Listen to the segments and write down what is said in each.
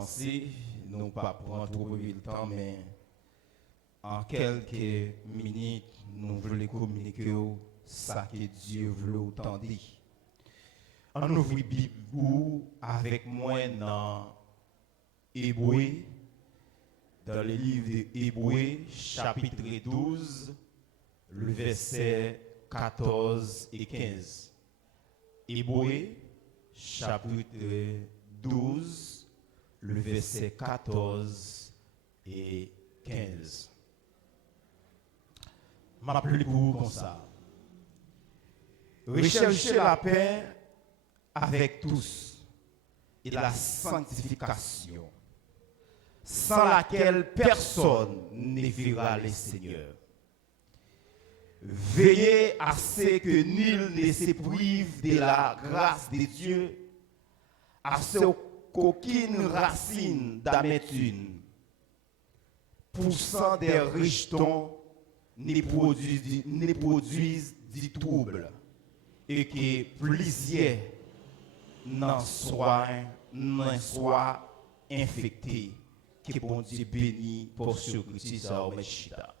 commencer, nous pas prendre trop de temps, mais en quelques minutes, nous voulons communiquer ça que Dieu veut autant dire. On ouvre la Bible avec moi dans Hébreux, dans le livre de Hébreux, chapitre 12, le verset 14 et 15. Hébreux, chapitre 12, le verset 14 et 15. M'appelez pour vous comme ça. Recherchez la paix avec tous et la sanctification, sans laquelle personne ne verra le Seigneur. Veillez à ce que nul ne se prive de la grâce de Dieu, à ce qu'aucune racine d'amertume, poussant des rejetons, ne produise du trouble, et que plusieurs n'en soient infectés. Que bon Dieu bénit pour ce Christ à Omeshita.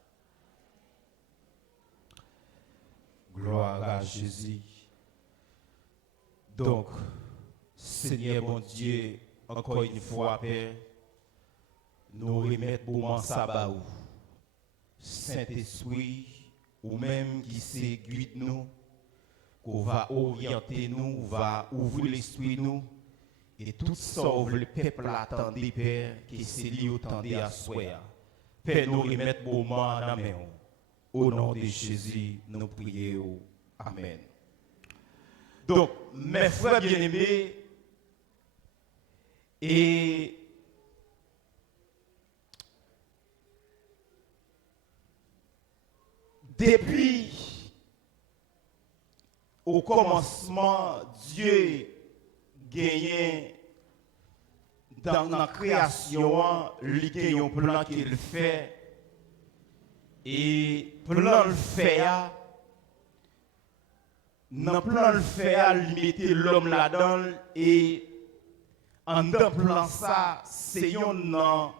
Gloire à Jésus. Donc, Seigneur bon Dieu, encore une fois, Père, nous remettons pour mon sabbat. Saint-Esprit, ou même qui s'aiguille nous, qu'on va orienter nous, va ouvrir l'esprit nous, et tout ça, le peuple attendait, Père, que c'est lui attendait à soi. Père, nous remettons pour moi dans main. Au nom de Jésus, nous prions. Amen. Donc, mes frères bien-aimés, et depuis au commencement, Dieu gagnait dans la création, il y a un plan qu'il fait. Et plan le fait, dans le plan le fait, il mettait l'homme là-dedans. Et en dans plan ça, c'est un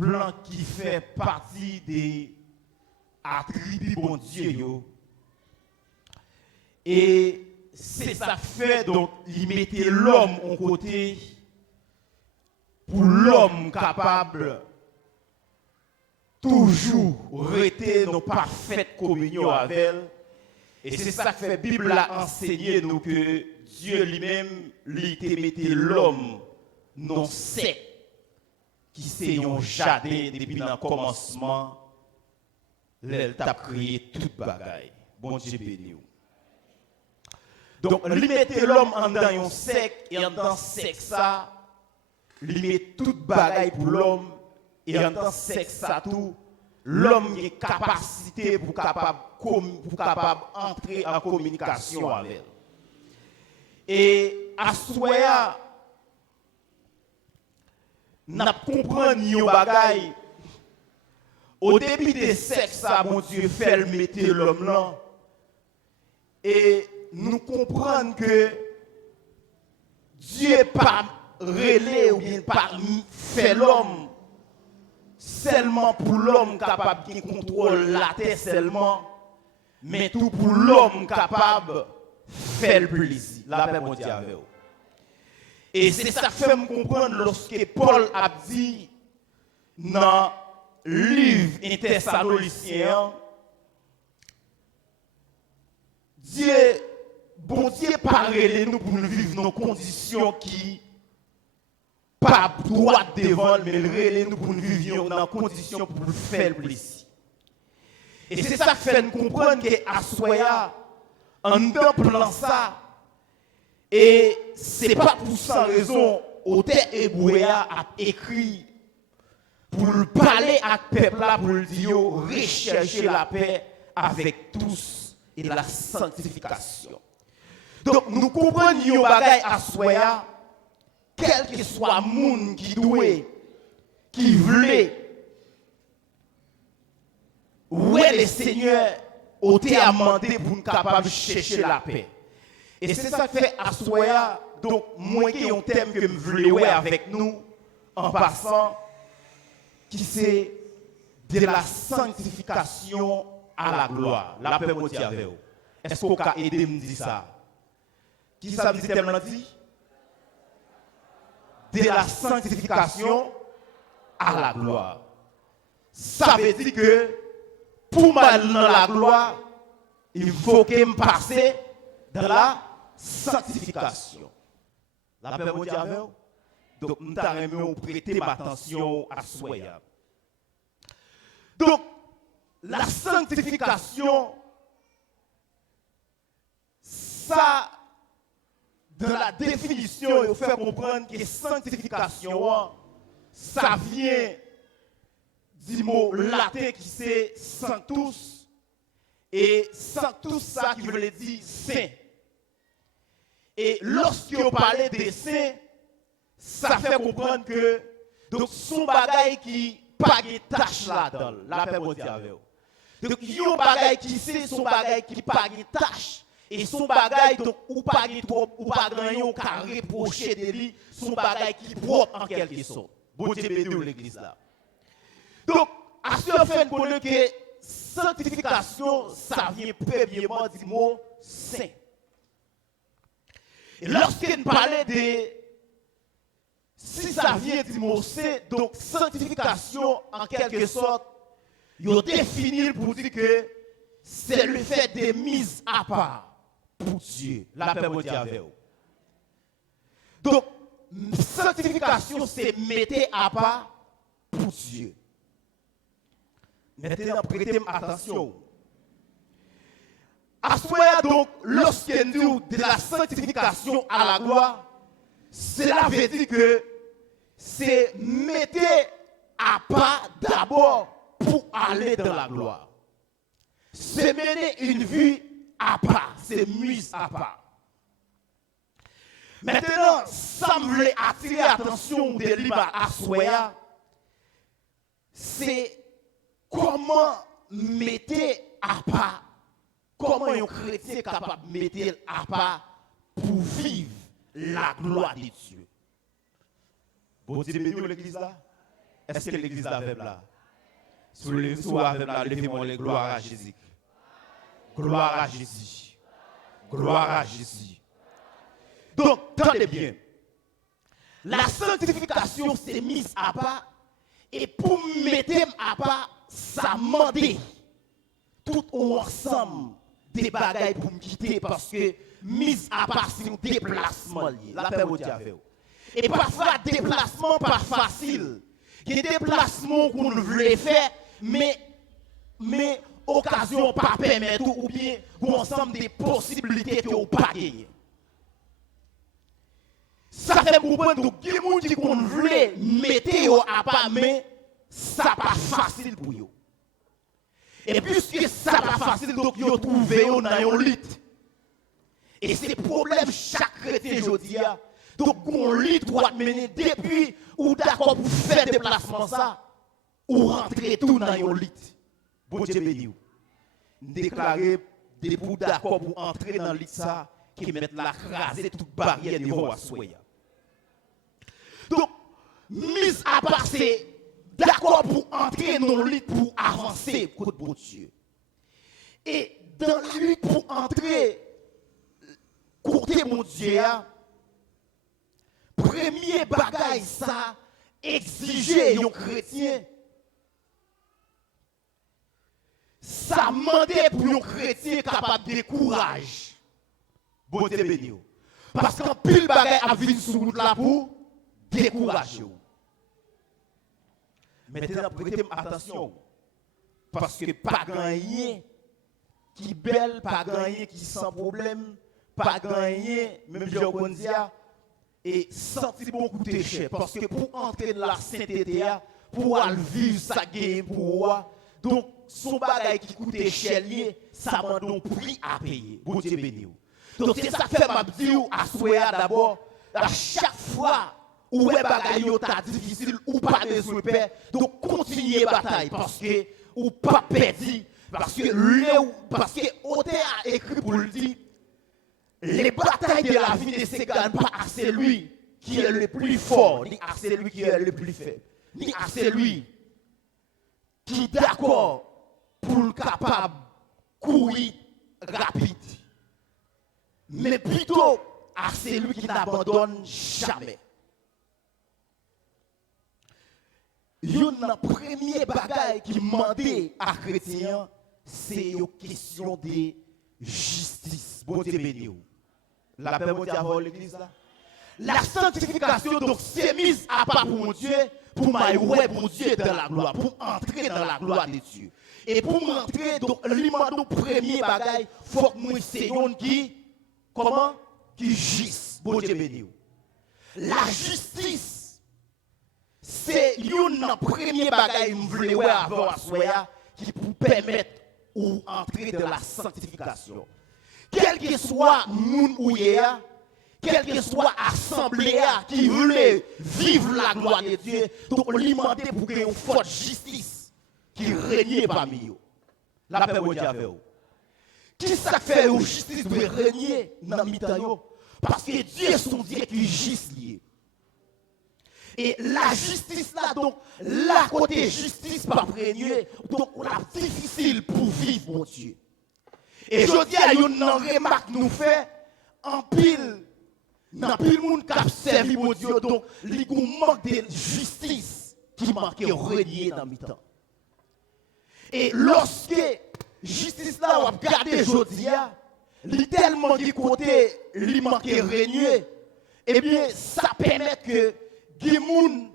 plan qui fait partie des attributs bon Dieu. Et c'est ça fait, donc, il mettait l'homme en côté pour l'homme capable toujours rester dans parfaite communion avec elle. Et c'est ça que fait la Bible a enseigné nous que Dieu lui-même, lui, mettait l'homme dans sec, qui c'est un jardin depuis le commencement, elle t'a créé toute bagaille. Bon Dieu béni. Donc, il mettait l'homme en dans un sec, et en dans sec ça, il met toute bagaille pour l'homme, et en tant que ça tout, l'homme a capacité pour capable entrer en communication avec elle. Et à ce moment-là, nous comprenons nos bagailles. Au début de sexe, mon Dieu fait le mettre l'homme là. Et nous comprenons que Dieu n'est pas relais ou bien pas fait l'homme seulement pour l'homme capable qui contrôle la terre seulement, mais tout pour l'homme capable de faire le plaisir. La paix mon Dieu avec vous. Et c'est ça qui fait me comprendre lorsque Paul a dit dans le livre Thessaloniciens, bon Dieu parle nous pour nous vivre dans conditions qui pas droit devant, mais nous pour nous vivre dans conditions pour faire le plaisir. Et c'est ça qui fait nous comprendre qu'à Soya, en plan ça, et c'est pas pour sans raison, auteur hébreu a écrit pour parler à peuple là, pour le dire, rechercher la paix avec tous et la sanctification. Donc nous comprenons que bagaille à Soya, quel que soit le monde qui doit, qui voulait, ouais, le Seigneur a demandé pour nous capables de chercher la paix. Et c'est ça que fait à Soya, donc moi qui ai un thème que je voulais avec nous, en passant, qui c'est de la sanctification à la gloire. La paix montée avec vous. Est-ce qu'on peut aider à me dire ça? Qui ça me dit tellement dit? De la sanctification à la gloire. Ça veut dire que pour m'aller dans la gloire, il faut que je passe dans la sanctification. La paix vous dit avec vous? Donc, nous t'avons prêté ma attention à soi. Donc, la sanctification, ça, dans la définition, il faut faire comprendre que sanctification, ça vient du mot latin qui c'est sanctus, et sanctus, ça qui veut dire saint. Et lorsque on parlait des saints, ça fait comprendre que donc son bagage qui pas de tâche là-dedans, la paix mondiale avec vous. Donc yon bagage qui c'est son bagage qui pas de tâche et son bagage donc ou pas de trop ou pas grand yon ka reprocher de lui, son bagage qui propre en quelque sorte. Bon Dieu béni l'église là. Donc à ce fait connaît que sanctification ça vient premièrement du mot saint. Et lorsqu'on parlait de si ça vient du mot saint, donc sanctification en quelque sorte, il a défini pour dire que c'est le fait de mise à part pour Dieu. La paix vous dit avec vous. Donc, sanctification, c'est mettre à part pour Dieu. Maintenant, prêtez attention. À ce moment donc, lorsqu'on dit de la sanctification à la gloire, cela veut dire que c'est mettre à part d'abord pour aller dans la gloire. C'est mener une vie à part, c'est mise à part. Maintenant, ça me voulait attirer l'attention de l'imam à Soya, c'est comment mettre à part, comment un chrétien est capable de mettre à part pour vivre la gloire de Dieu. Bon Dieu béni l'église là? Est-ce que l'église là avec là? Sous les soirs avec là, levez-moi les gloires à Jésus. Gloire à Jésus. Gloire à Jésus. Donc, tenez bien. La sanctification c'est mise à part et pour mettre à part, ça demande tout ensemble des bagailles pour me quitter parce que mise à part c'est un déplacement lié. La paix vous dit avec vous. Et parfois, déplacement pas facile. Il y a des déplacements qu'on voulait faire, mais occasion pas permettre ou bien ensemble des possibilités qu'on pas gagner. Ça fait comprendre donc des gens qui qu'on voulait mettre à part, mais ça pas facile pour eux. Et puisque ça pas facile, donc ils ont trouvé dans un lit. Et c'est le problème chaque chrétien aujourd'hui. Donc, on lit doit mener depuis ou d'accord pour faire déplacement ça, ou rentrer tout dans un lit. Bon Dieu béni. Déclarer des bouts d'accord pour entrer dans le lit ça, qui mettent la craser toute barrière devant à soya. Donc, mise à part, c'est d'accord pour entrer dans le lit pour avancer, côté bon Dieu. Et dans la lutte pour entrer, côté mon Dieu, premier bagage ça exiger un chrétien. Ça demandait pour un chrétien capable de courage. Bon Dieu béni. Parce qu'un pile bagage a venir sur route là pour décourager. Maintenant, prêtez attention. Parce que pas gagner qui belle, pas gagner qui sans problème, pas gagner, même je dis, et sentir beaucoup coûter cher. Parce que pour entrer dans la sainteté, pour vivre sa game, pour donc son bagage qui coûte cher, ça m'a donc prix à payer. Bon Dieu béni. Donc c'est ça que fait ma dire à Soya d'abord, à chaque fois où est bagage est difficile ou pas de souper, donc continuez bataille parce que ou pas perdu parce que auteur a écrit pour le dire les batailles de la vie ne se gagnent pas à celui qui est le plus fort, ni à celui qui est le plus faible, ni à celui qui est d'accord pour le capable courir rapide, mais plutôt à celui qui n'abandonne jamais. Une premier bagage qui demandait à chrétien, c'est une question de justice. Bon Dieu béni. La paix bon Dieu avant l'église là. La sanctification donc c'est mise à part pour mon Dieu, pour m'aider mon Dieu dans la gloire, pour entrer dans la gloire de Dieu. Et pour m'entrer donc le premier bagage, faut que moi c'est un qui comment qui justice. Bon Dieu béni. La justice c'est un premier bagage qui vous permettre ou entrer dans la sanctification. Quel que soit moun ou yéa, quel que soit assemblée qui voulait vivre la gloire de Dieu, donc l'alimenter pour qu'il y ait une forte justice qui règne parmi eux. La paix au diable. Qui ça fait une justice de régner dans le temps? Parce que Dieu son Dieu qui est juste lié. Et la justice là, donc, la côté justice pas régner, donc c'est difficile pour vivre, mon Dieu. Et je dis à une remarque nous fait, en pile, dans pile monde qui a servi, mon Dieu, donc, il y a un manque de justice qui manque régner dans le temps. Et lorsque justice là, on va regarder aujourd'hui, il tellement de côté, il manque régner, eh bien, ça permet que des gens,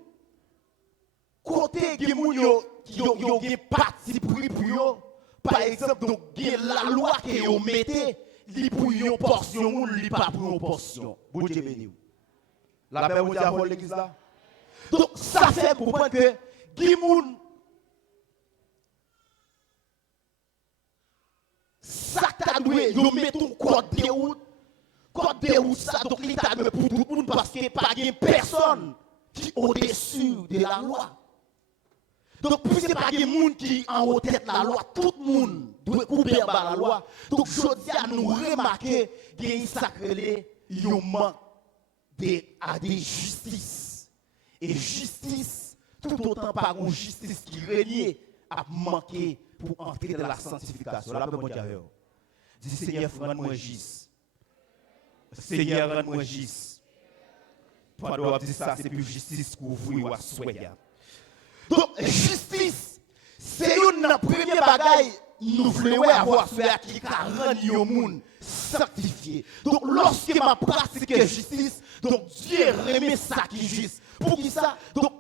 côté des gens qui ont parti pour eux, par exemple, donc, la loi que vous mettez, li pour une portion ou li pas pour une portion. Bon Dieu béni. La paix vous dit avant l'église là. Donc, ça fait comprendre que des gens, ça t'a doué, ils mettent un code de route, ça, donc l'État ne pour tout le monde parce qu'il n'y a pas personne qui est au-dessus de la loi. Donc, puisque ce n'est pas des gens qui sont en haut tête de la loi, tout le monde doit couvrir par la loi. Donc, je dis à nous remarquer qu'il y a un sacré, il manque de justice. Et justice, tout autant par une justice qui règne, a manqué pour entrer dans la sanctification. Là, mon Dieu, dis Seigneur, rends-moi justice. Seigneur, rends-moi justice. Pendant que ça, c'est plus justice pour vous ou à souhaiter. Donc, justice, c'est une première bagaille nous voulons avoir fait qui rend le monde sanctifié. Donc, lorsque ma pratique est justice, donc Dieu remet ça qui est juste. Pour qui ça? Donc,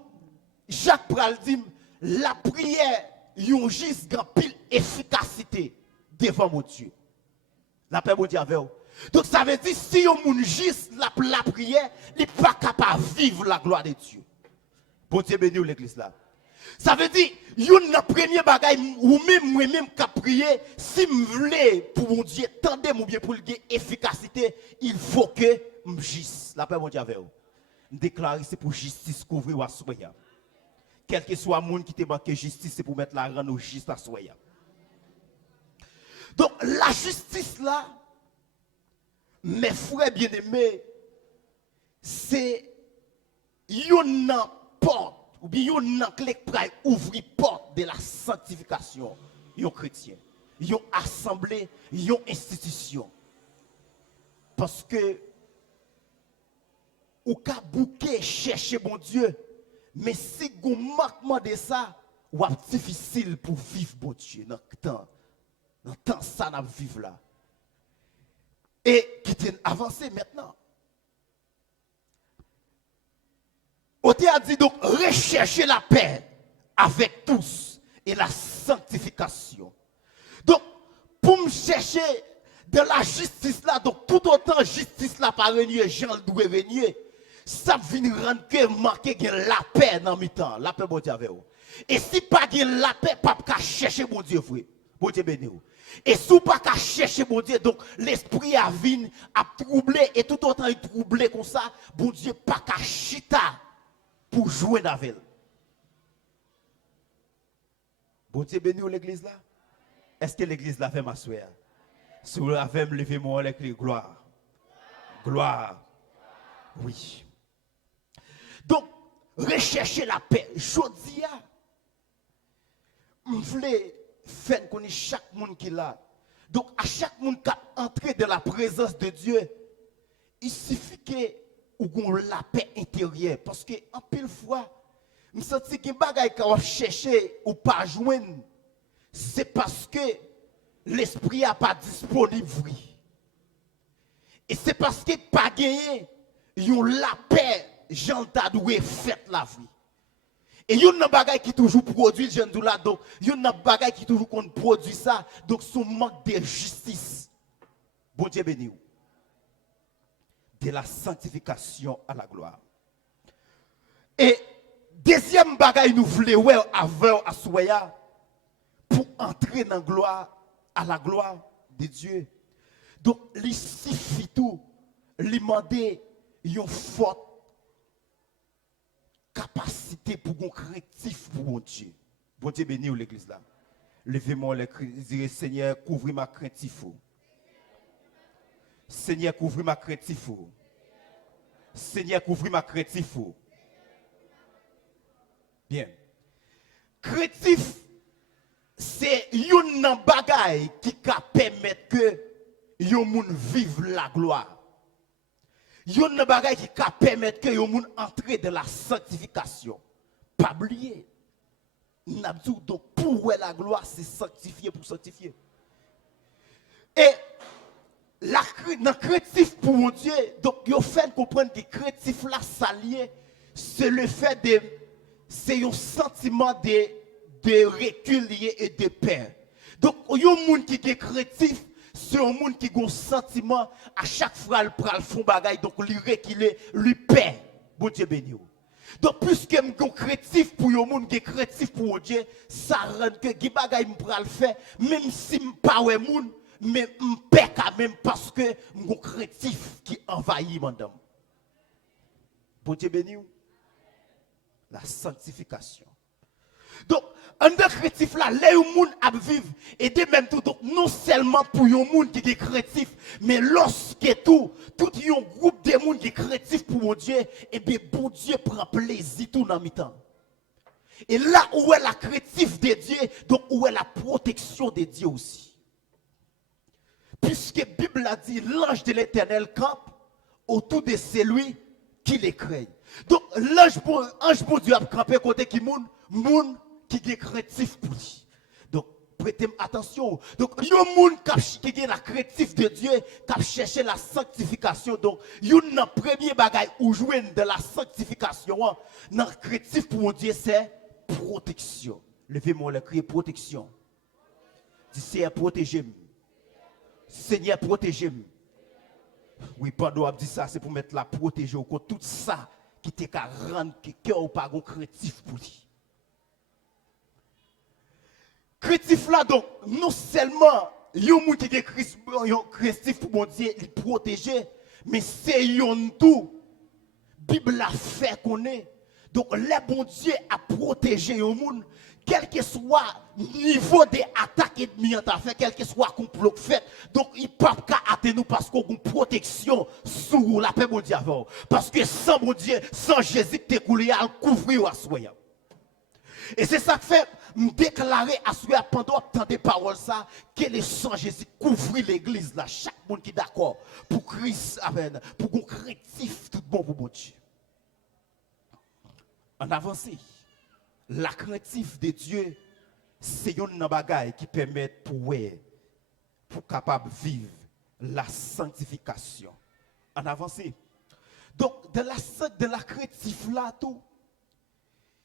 Jacques Pral dit, la prière, yon juste grand pile efficacité devant mon Dieu. La paix mon Dieu avec vous. Donc, ça veut dire, si yon moun juste la prière, il n'est pas capable de vivre la gloire de Dieu. Bon Dieu béni l'église là. Ça veut dire, une première bagaille, ou même moi-même qui a prié, si je voulais pour mon Dieu, tendez-moi bien pour l'efficacité, efficacité, il faut que je justice. La paix, mon Dieu, avec vous. Déclarer, c'est pour justice couvrir à soya. Quel que soit le monde qui te manque justice, c'est pour mettre la rende juste à soya. Donc, la justice là, mes frères bien-aimés, c'est une porte. Ou bien yon nan clé pour ouvrir porte de la sanctification. Yon chrétien, yon assemblée, yon institution. Parce que ou ka bouquet chercher bon Dieu, mais si vous manquement de ça, ou difficile pour vivre bon Dieu dans le temps ça n'a vivre là. Et qui t'est avancé maintenant. Oté a dit donc rechercher la paix avec tous et la sanctification. Donc, pour me chercher de la justice là, donc tout autant justice là par régner, Jean doit régner, ça vient rendre que manquer la paix dans le temps. La paix, bon Dieu avec vous. Et si pas la paix, pas qu'à chercher mon Dieu, frère. Bon Dieu béni vous. Et si pas qu'à chercher mon Dieu, donc l'esprit a venu, a troublé, et tout autant il troublé comme ça, bon Dieu pas qu'à chita. Pour jouer avec elle. Bon Dieu béni l'église là. Est-ce que l'église là fait m'asseoir? Si vous l'avez me lever mon avec gloire. Gloire. Oui. Donc, rechercher la paix. Jodia, je voulais faire connaître chaque monde qui est là. Donc, à chaque monde qui entre dans la présence de Dieu, il suffit que vous ayez la paix intérieure. Parce que, en pile fois, je sens que les bagages qu'on chercher ou pas joindre, c'est parce que l'esprit n'est pas disponible. Et c'est parce que pas gagné, yon la paix, j'en t'a doué fait la vie. Et yon nan bagay qui toujours produit j'en dou là donc yon nan bagay qui toujours qu'on produit ça donc son manque de justice. Bon Dieu béni ou. De la sanctification à la gloire. Et deuxième bagay nous voulons ouais avant à soya pour entrer dans gloire à la gloire de Dieu. Donc, il suffit tout, lui demander une forte capacité pour un créatif pour mon Dieu. Bon Dieu béni ou l'église là. Levez-moi les dire Seigneur, couvre ma craintif. Seigneur, couvre ma craintif. Seigneur, couvre ma craintif. Bien. Créatif, c'est une bagaille qui permet que yon moun vive la gloire. Yon nan bagay qui permet que yon moun entre dans la sanctification. Pas oublier. N'abdou donc pour la gloire c'est sanctifier pour sanctifier. Et la créatif pour mon Dieu, donc yon fait comprendre que créatif là s'allier, c'est le fait de c'est un sentiment de recul et de paix. Donc yon moun qui est créatif c'est un monde qui a un sentiment, à chaque fois, il prend le fond bagaille, donc il recule, lui paie. Bon Dieu béni. Donc, puisque je suis créatif pour un monde qui est créatif pour Dieu, ça rend que les bagaille me prend le faire, même si je ne suis pas un monde, mais je paie quand même parce que je suis créatif qui envahit madame. Bon Dieu béni. La sanctification. Donc, un créatif là, les gens à vivre, et de même tout, donc non seulement pour les gens qui sont créatifs, mais lorsque tout un groupe de gens qui sont créatifs pour mon Dieu, et bien bon Dieu prend plaisir tout dans le temps. Et là où est la créatif de Dieu, donc où est la protection de Dieu aussi. Puisque la Bible a dit, l'ange de l'Éternel campe autour de celui qui les craint. Donc l'ange pour Dieu a campé côté qui moun qui est créatif pour lui. Donc, prêtez attention. Donc, il y a un monde qui est la créatif de Dieu, qui cherche la sanctification. Donc, il y a un premier bagage où jouer de la sanctification. Dans le créatif pour mon Dieu, c'est protection. Levez-moi le cri, protection. Dis, Seigneur, protégez-moi. Seigneur, protégez-moi. Oui, pendant que dit ça, c'est pour mettre la protéger contre tout ça qui te rend que cœur ou pas créatif pour lui. Créatif là donc non seulement yon moun qui est créatif pour mon Dieu il protéger mais c'est yon tout Bible a fait connaît donc le bon Dieu a protégé yon moun quel que soit niveau des attaques ennemies en fait quel que soit complot fait donc il pas qu'à atteindre nous parce qu'on a une protection sous la paix mon Dieu avant parce que sans mon Dieu sans Jésus te coulé à couvrir à soya. Et c'est ça que fait me déclarer à ce pendant tant de paroles ça que le sang Jésus couvre l'église là chaque monde qui est d'accord pour Christ amen pour qu'on créatif tout bon pour mon Dieu. En avancé la créatif de Dieu c'est une bagaille qui permet pour capable vivre la sanctification. En avancé. Donc de la créatif là tout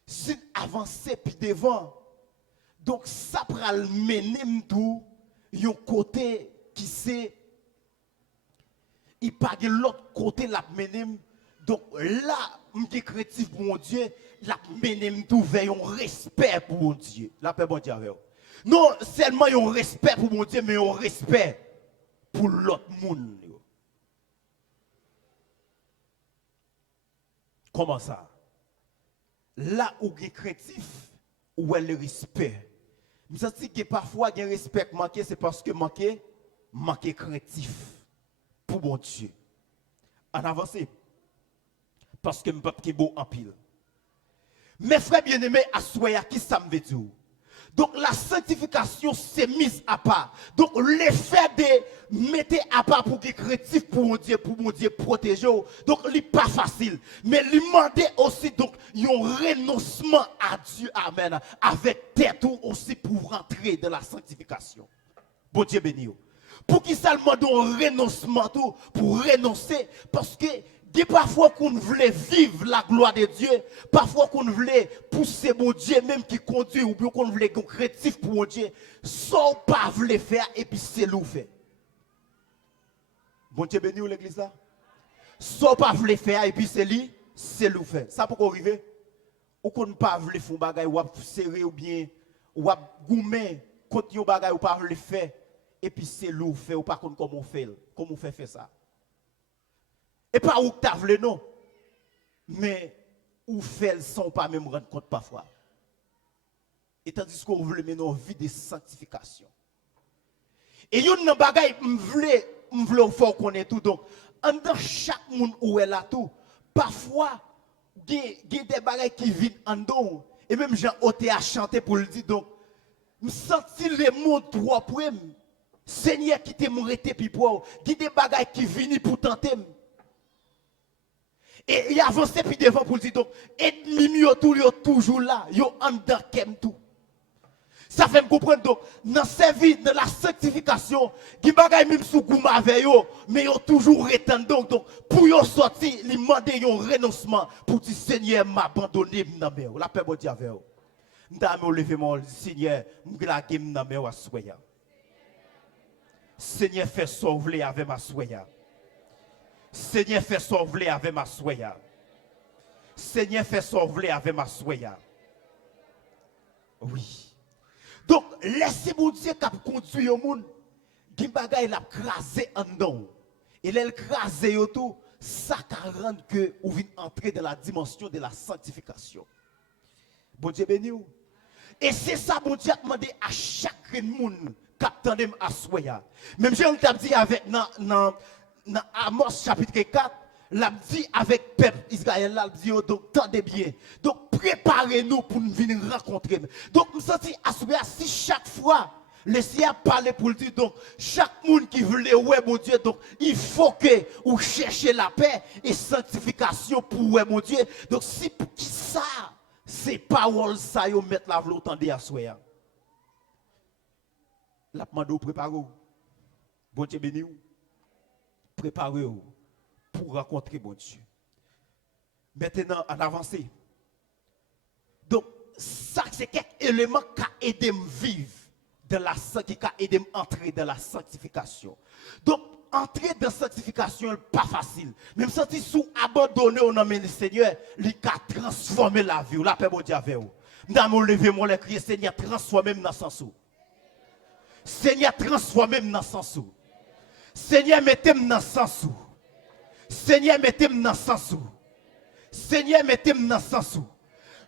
si avancer puis devant donc ça prend le mener tout un côté qui c'est il pas de l'autre côté la mener donc là m'est créatif pour mon Dieu la mener tout vers un respect pour mon Dieu la paix bon Dieu avec non seulement un respect pour mon Dieu mais un respect pour l'autre monde. Comment ça? Là où il est créatif, où est le respect. Je sens que parfois, il y a un respect manqué, c'est parce que manqué créatif pour mon Dieu. En avancé. Parce que m'pap qui beau en pile. Mes frères bien-aimés, à soya, qui ça me veut dire? Donc la sanctification c'est mise à part. Donc l'effet de mettre à part pour qu'il créatif pour mon Dieu protéger. Donc il n'est pas facile. Mais il demande aussi donc un renoncement à Dieu. Amen. Avec tête aussi pour rentrer dans la sanctification. Bon Dieu béni. Pour qui ça demande un renoncement tout, pour renoncer parce que parfois qu'on voulait vivre la gloire de Dieu, parfois qu'on voulait pousser mon Dieu même qui conduit ou bien qu'on voulait être créatif pour mon Dieu, sans pas voulait faire et puis c'est l'ou fait. Bon Dieu béni ou l'église là? Sans pas voulait faire et puis c'est l'ou fait. Ça pourquoi arriver? Ou qu'on pas voulait faire bagay ou serrer ou bien ou goumer contre yon bagay ou pas voulait faire et puis c'est l'ou fait ou pas contre comment on fait faire ça. Et pas où tu as voulu, non. Mais où fait sans pas même rendre compte parfois. Et tandis qu'on veut mener une vie de sanctification. Et il y a un bagay, je voulais faire connaître tout. Donc, dans chaque monde où elle a tout, parfois, il y a des bagays qui viennent en dedans. Et même Jean Oté a chanté pour le dire. Donc, je sens les mots propres. Seigneur qui t'est mouru, puis pour. Il y a des bagays qui viennent pour tenter. Et il avance puis devant pour dire donc ennemi yo toujours là, yo en dedans kem tout. Ça fait me comprendre donc dans sa vie dans la sanctification, qui bagay même sous gouma avec yo, mais yo toujours retendant donc pour yo sortir, il demande un renoncement pour dire Seigneur m'abandonner dans mer. La paix bon Dieu avec yo. M'dame lever mon Seigneur, m'glage dans mer à soya. Seigneur fait sauver avec ma soya. Seigneur fait sauver avec ma soya. Seigneur fait sauver avec ma soya. Oui. Donc, laissez mon Dieu qui conduit au monde, qui bagaille l'a crasé en dedans. Et l'elle crasé tout, ça rend que vous venez entrer dans la dimension de la sanctification. Bon Dieu béni. Et c'est ça, bon Dieu a demandé à chaque monde qui attendait à soya. Même je l'ai dit avec dans Amos chapitre 4, l'a dit avec peuple Israël, l'a dit donc tendez bien. Donc préparez-nous pour nous venir rencontrer. Donc nous senti à si chaque fois le Seigneur parlait pour le dire donc chaque monde qui voulait ouais mon Dieu donc il faut que vous cherchiez la paix et sanctification pour ouais mon Dieu. Donc si pour qui ça c'est parole ça yo mettre la vlo tendez à soya. La demande préparez-vous. Bon Dieu béni vous. Préparez-vous pour rencontrer bon Dieu. Maintenant, en avancée. Donc, ça, c'est quelques éléments qui ont aidé à vivre dans la sanctification, qui ont aidé à entrer dans la sanctification. Donc, entrer dans la sanctification n'est pas facile. Même si vous abandonnez au nom du Seigneur, il a transformé la vie. La paix, bon Dieu, avec vous. Nous lever mon crier, Seigneur, transformez-moi dans le sens où. Seigneur, transformez-moi dans le sens où. Seigneur, mettez-moi dans le sens où. Seigneur, mettez-moi dans le sens où. Seigneur, mettez-moi dans le sens où.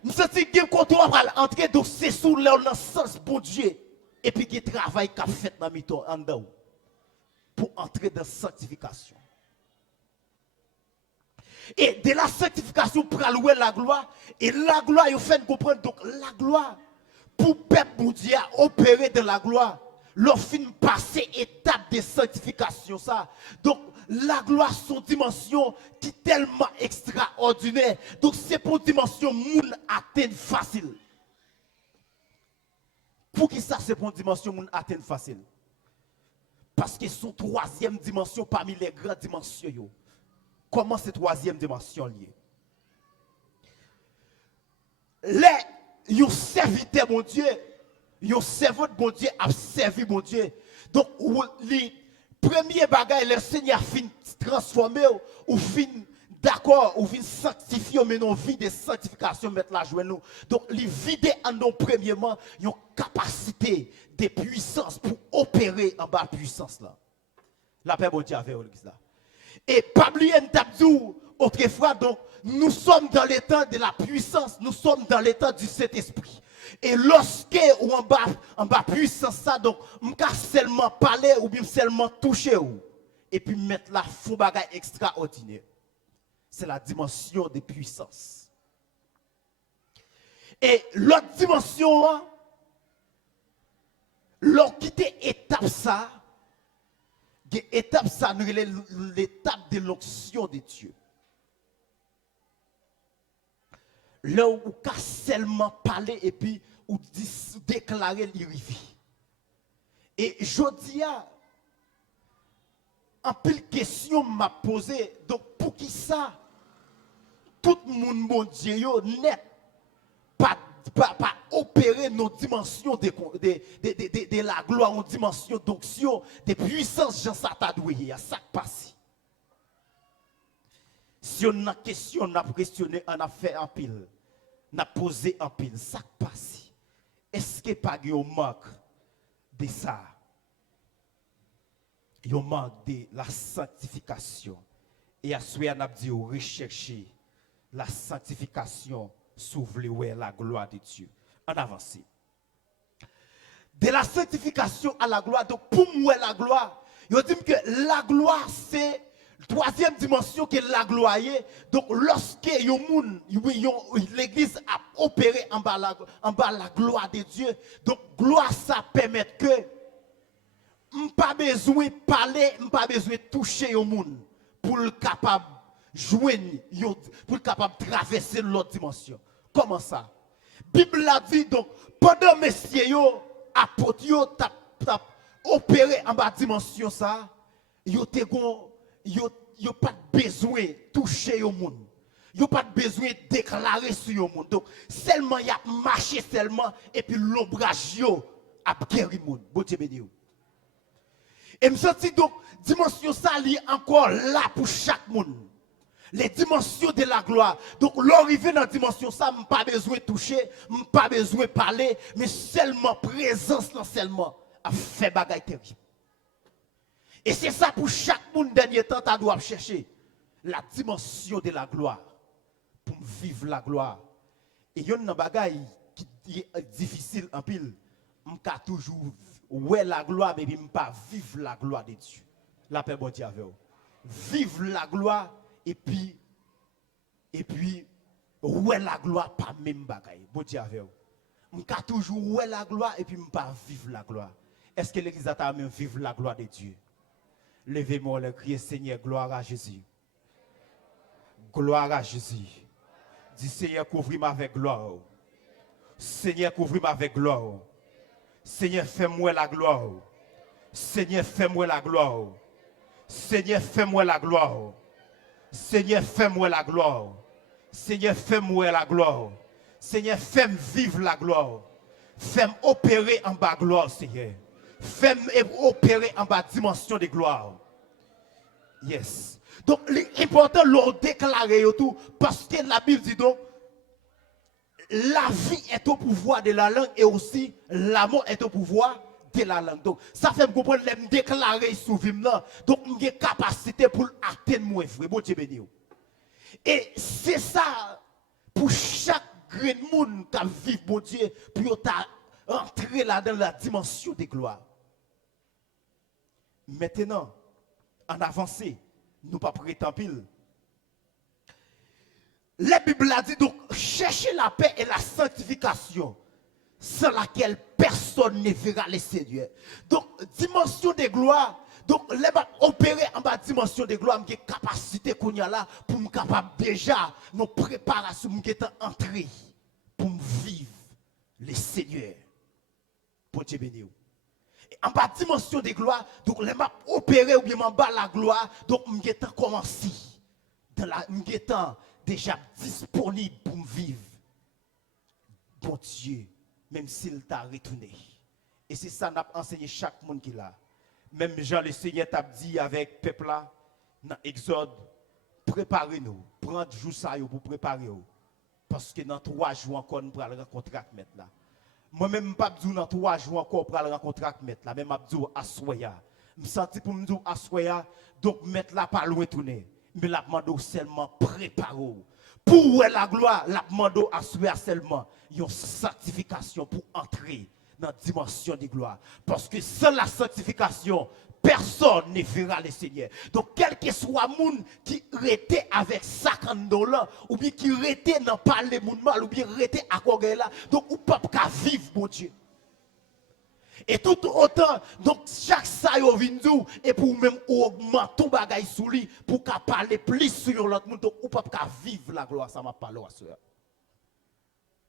Nous sommes quand on va entrer, donc c'est sous le sens pour Dieu. Et puis, il y a travail qu'a fait dans le en dedans pour entrer dans la sanctification. Et de la sanctification pour allouer la gloire. Et la gloire, il fait comprendre. Donc, la gloire, pour peuple Dieu opérer de la gloire. Lorsqu'on passer étape de sanctification ça. Donc la gloire son dimension qui est tellement extraordinaire. Donc c'est pour dimension moun atteindre facile. Pour qui ça c'est pour dimension moun atteindre facile? Parce que son troisième dimension parmi les grandes dimensions yo. Comment cette troisième dimension liée? Les yo serviteur mon Dieu. Yon servant de bon Dieu a servi mon Dieu. Donc, le premier bagage, le Seigneur fin transformer ou fin d'accord, ou fin sanctifier, mais non vie de sanctification, mettre la joie nous. Donc, les vider en nous, premièrement, une capacité de puissance pour opérer en bas de puissance là. La paix, bon Dieu, avec l'église là. Et Pablo Ndabdou, autrefois, donc, nous sommes dans l'état de la puissance, nous sommes dans l'état du Saint-Esprit. Et lorsque ou en bas puissance ça donc on peut seulement parler ou bien seulement toucher ou et puis mettre la fou bagay extraordinaire. c'est la dimension des puissances. Et l'autre dimension, l'on quitte étape ça, l'étape ça, l'étape de l'onction de Dieu. Là où on a seulement parlé et puis ou déclarer l'irrivé. Et je dis, en pile question m'a posé, donc pour qui ça, tout le monde, mon Dieu, net, pas opérer nos dimensions de la gloire, nos dimensions d'onction, de puissance, Jean Satadoué, à ça passe. Si on a question, on a questionné, on a fait un pile, on a posé un pile, ça passe. Est-ce que pas un manque de ça? Il manque de la sanctification. Et à ce qu'on a dit, rechercher la sanctification, s'ouvrir la gloire de Dieu. En avance. De la sanctification à la gloire, donc pour moi la gloire, il dit que la gloire c'est la troisième dimension que la gloire est. Donc lorsque l'église a opéré en bas la gloire de Dieu, donc gloire ça permet que pas besoin de parler, pas besoin de toucher au monde pour le capable joindre, pour le capable traverser l'autre dimension. Comment ça? Bible a dit donc pendant messieurs yo apôtres yo tap opéré en bas dimension ça, yo pas besoin de toucher au monde. Yo pas besoin de déclarer sur le monde. Donc seulement y a marché seulement et puis l'ombrage yo a guéri monde. Bon Dieu béni. Et me senti donc dimension ça li encore là pour chaque monde. Les dimensions de la gloire. Donc l'arrivée dans la dimension ça, m'pas pas besoin de toucher, m'pas pas besoin de parler, mais seulement présence là seulement a fait bagaille terrible. Et c'est ça pour chaque monde dernier temps tu dois chercher la dimension de la gloire pour vivre la gloire. Et il y a une bagaille qui est difficile en pile. M'ka toujours ouais la gloire mais m'pas vivre la gloire de Dieu. La paix bon Dieu avec vous. Vivre la gloire et puis ouais la gloire pas même bagaille. Bon Dieu avec vous. M'ka toujours ouais la gloire et puis m'pas vivre la gloire. Est-ce que l'église a même vivre la gloire de Dieu? Levez-moi le crier Seigneur, gloire à Jésus. Gloire à Jésus. Dis Seigneur, couvre-moi avec gloire. Seigneur, couvre-moi avec gloire. Seigneur, fais-moi la gloire. Seigneur, fais-moi la gloire. Seigneur, fais-moi la gloire. Seigneur, fais-moi la gloire. Seigneur, fais-moi la gloire. Seigneur, fais-moi vivre la gloire. Fais-moi opérer en bas gloire, Seigneur. Fais-moi opérer en bas dimension de gloire. Yes. Donc, l'important, l'on déclarer tout, parce que la Bible dit donc, la vie est au pouvoir de la langue et aussi la mort est au pouvoir de la langue. Donc, ça fait me comprendre, me déclarer sous vie là. Donc, j'ai capacité pour atteindre mon frère. Bon Dieu béni. Et c'est ça, pour chaque grain de monde qui vit, bon Dieu, pour entrer là dans la dimension de gloire. Maintenant, en avancée, nous pas prétendons pile. La Bible a dit donc, cherchez la paix et la sanctification, sans laquelle personne ne verra le Seigneur. Donc, dimension de gloire, donc, les opérer en bas dimension de gloire, j'ai capacité qu'on y a là, pour me capable déjà, nos préparations, m'être entré, pour me vivre le Seigneur. Pour Dieu béni. En bas dimension de gloire, donc les m'a opéré ou bien en bas la gloire, donc m'étant commencé dans la m'étant déjà disponible pour me vivre. Bon Dieu, même s'il t'a retourné. Et c'est ça n'a enseigné chaque monde qui l'a. Même Jean le Seigneur t'a dit avec peuple là dans Exode, préparez-nous, prendre jour ça pour préparer vous. Parce que dans 3 jours encore nous allons rencontrer avec maître là. Moi-même, pas dire dans 3 jours encore pour aller rencontrer avec maître là, même Abdou Assoya. Je senti pour me dire Assoya, donc maître là pas loin tourner. Mais la demande seulement préparer. Pour la gloire, la demande Assoya seulement, une sanctification pour entrer dans la dimension de gloire. Parce que sans la sanctification, personne ne verra le Seigneur. Donc, quel que soit le monde qui était avec 50 $, ou bien qui était dans parler monde mal, ou bien était à quoi là, donc, ou pas qu'à vivre, mon Dieu. Et tout autant, donc chaque ça yo vinn dou, et pour même augmenter ton bagay sous lui, pour qu'à parler plus sur l'autre monde, donc ou pas qu'à vivre la gloire, ça m'a parlé à ce.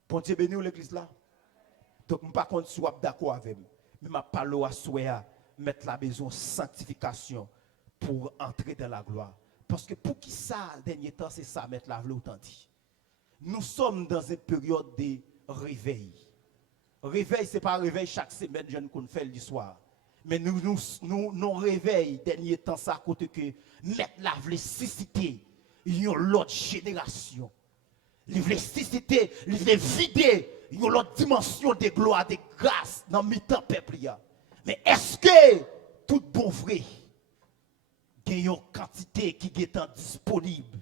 Bon Dieu béni l'église là. Donc je ne suis pas contre soit d'accord avec moi, mais je parle à ce mettre la maison sanctification pour entrer dans la gloire. Parce que pour qui ça, le dernier temps, c'est ça, mettre la gloire autant dit. Nous sommes dans une période de réveil. Réveil, ce n'est pas un réveil chaque semaine, je ne fais le soir. Mais nous réveil, dernier temps, ça à côté que mettre la vraie susciter une autre génération. Les vraies susciter, les vraies vider une autre dimension de gloire, de grâce dans le temps peuple. Mais est-ce que tout bon vrai, il y a une quantité qui est disponible?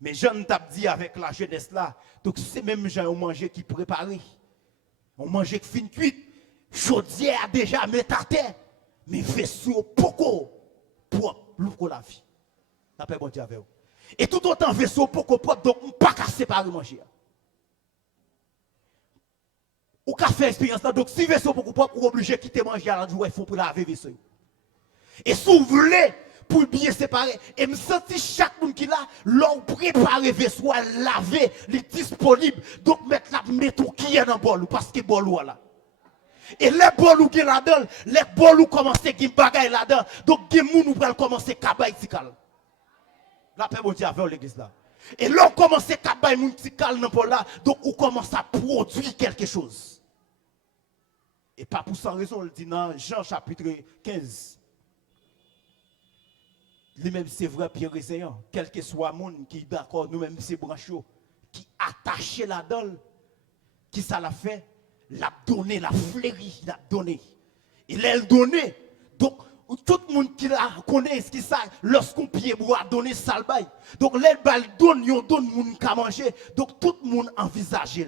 Mais je ne t'ai dit avec la jeunesse là, donc c'est même gens qui manger qui préparé. On mange fin cuite, chaudière déjà met à terre, mais vaisseau poco propre, l'ouvre la vie. D'après bon Dieu avec vous. Et tout autant vaisseau poco propre, donc on ne peut pas séparer manger. Ou qu'à faire expérience là, donc si vaisseau poco propre, ou obligé de quitter manger à l'endroit, il faut pour laver vaisseau. Et si vous voulez, pour bien séparer, et me sentir chaque monde qui là, l'on prépare vaisseau à laver, il est disponible. Donc mettre la métaux qui est dans le bol, parce que bol là. Et les bols qui là-dedans, les bols commencent à gagner bagaille là-dedans. Donc des gens nous vont commencer à cabaye tikal. La paix bon Dieu avec l'église là. Et l'on commence à cabaye moun tikal dans bol là, donc on commence à produire quelque chose. Et pas pour sans raison, il dit dans Jean chapitre 15. Lui-même, c'est vrai, Pierre Essayant, quel que soit le monde qui est d'accord, nous-mêmes, c'est branchot, qui attaché là-dedans, qui ça l'a fait, l'a donné, l'a fleuri, l'a donné. Il l'a donné. Donc, tout le monde qui la connaît, ce qui ça, lorsqu'on pied bois, donner ça le bail. Donc, les balles donnent, yon donne moun ka manger. Donc, tout le monde envisage.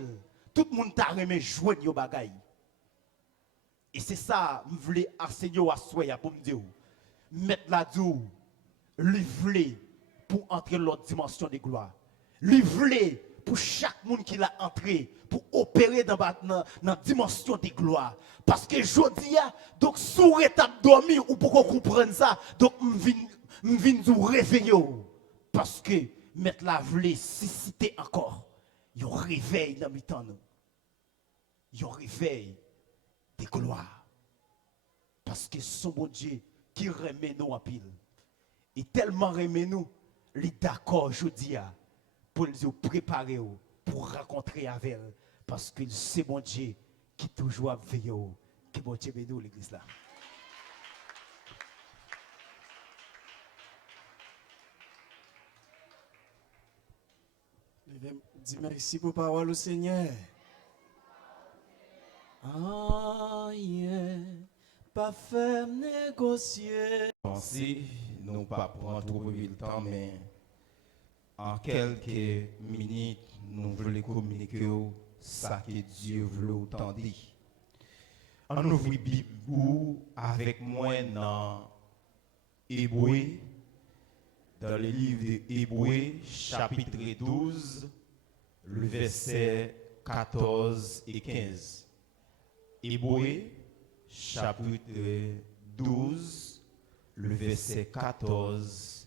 Tout le monde t'a remis joindre yo bagay. Et c'est ça, je voulais enseigner à soi, pour me dire, mettre la dou. Livrer pour entrer dans l'autre dimension de gloire. Livrer pour chaque monde qui l'a entré, pour opérer dans la dimension de gloire. Parce que je dis, donc, sous étape dormir, ou pour comprendre ça, donc, je viens vous réveiller. Parce que, mettre la vlé, susciter encore, il y a un réveil dans le temps. Il y a un réveil de gloire. Parce que son bon Dieu qui remet nous en pile. Et tellement remet nous, les d'accord, je dis, pour nous préparer, pour rencontrer avec elle. Parce que c'est mon Dieu qui toujours veille. Que bon Dieu bénisse l'église là. Dis merci pour parole au Seigneur. Ah, yeah. Pas faire négocier. Pensez, nous pas prendre trop de temps, mais en quelques minutes, nous voulons communiquer ça que Dieu veut autant dire. On ouvre la Bible avec moi dans Hébreu, dans le livre de Hébreu, chapitre 12, le verset 14 et 15. Hébreu, chapitre 12, le verset 14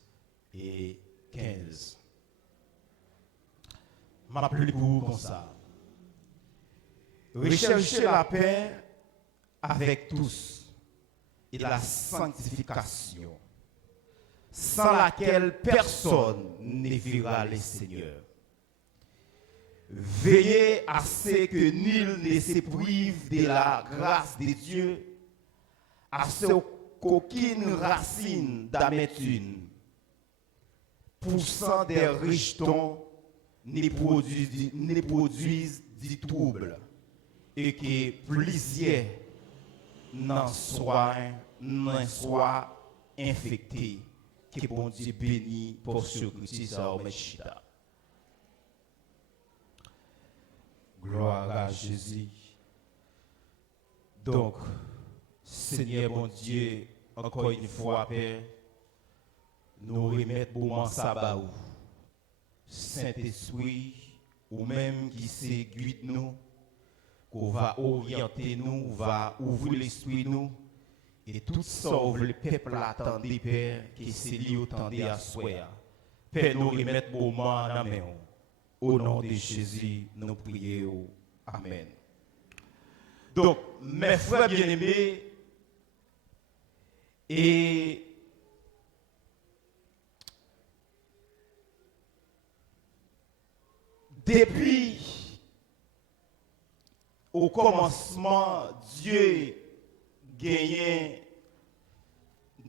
et 15. Je m'appelle pour vous comme ça. Recherchez la paix avec tous et la sanctification, sans laquelle personne ne verra le Seigneur. Veillez à ce que nul ne se prive de la grâce de Dieu, à ce qu'aucune racine d'amertume, poussant des rejetons, ne produise du trouble, et que plusieurs n'en soient infectés. Que bon Dieu bénisse pour ce Christ à Omechita. Gloire à Jésus. Donc, Seigneur bon Dieu, encore une fois, Père, nous remettons bon sabbat ou Saint-Esprit, ou même qui s'aiguille nous, qu'on va orienter nous, va ouvrir l'esprit nous, et tout ça, le peuple attendait, Père, que c'est lui attendait à soi. Père, nous remettons bon moment dans main. Au nom de Jésus, nous prions. Amen. Donc, mes frères bien-aimés, et depuis au commencement, Dieu gagnait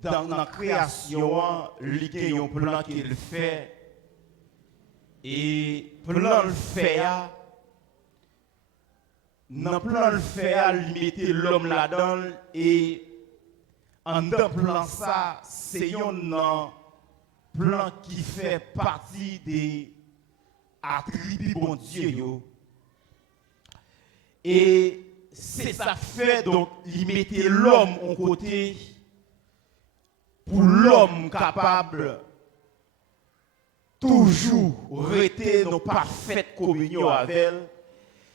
dans la création, il gagne un plan qu'il fait, et plan le fait, dans plan le fait, il mettait l'homme là-dedans, et en dans plan ça, c'est un plan qui fait partie des attributs bon Dieu. Yo. Et c'est ça fait, donc, il mettait l'homme en côté pour l'homme capable toujours rester dans parfaite communion avec elle.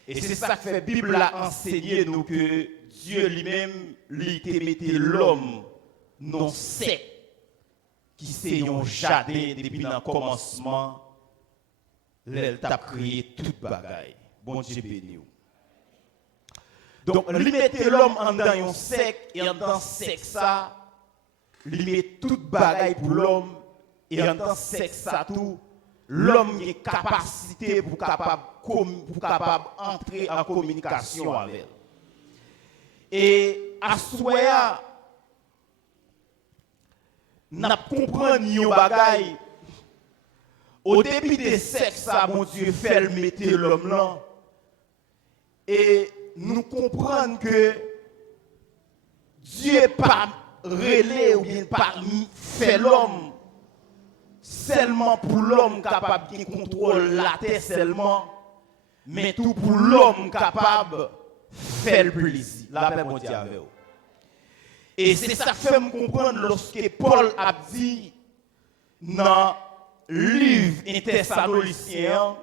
Et c'est ça que fait la Bible a enseigné nous que Dieu lui-même, lui, mettait l'homme non sec, qui c'est un jardin depuis le commencement, elle t'a créé toute bagaille. Bon Dieu béni. Donc, il mettait l'homme en dans un sec, et en dans sec ça, il met toute bagaille pour l'homme, et en dans sec ça tout, l'homme a capacité pour capable entrer en communication avec elle. Et à ce moment-là, nous comprenons bagaille. Au début des sexes, ça, mon Dieu, fait le mettre l'homme là. Et nous comprenons que Dieu pas relais ou bien pas fait l'homme seulement pour l'homme capable qui contrôle la terre seulement, mais tout pour l'homme capable de faire le plaisir. La paix, mon Dieu, avec vous. Et c'est ça qui fait me comprendre lorsque Paul a dit dans le livre des Thessaloniciens,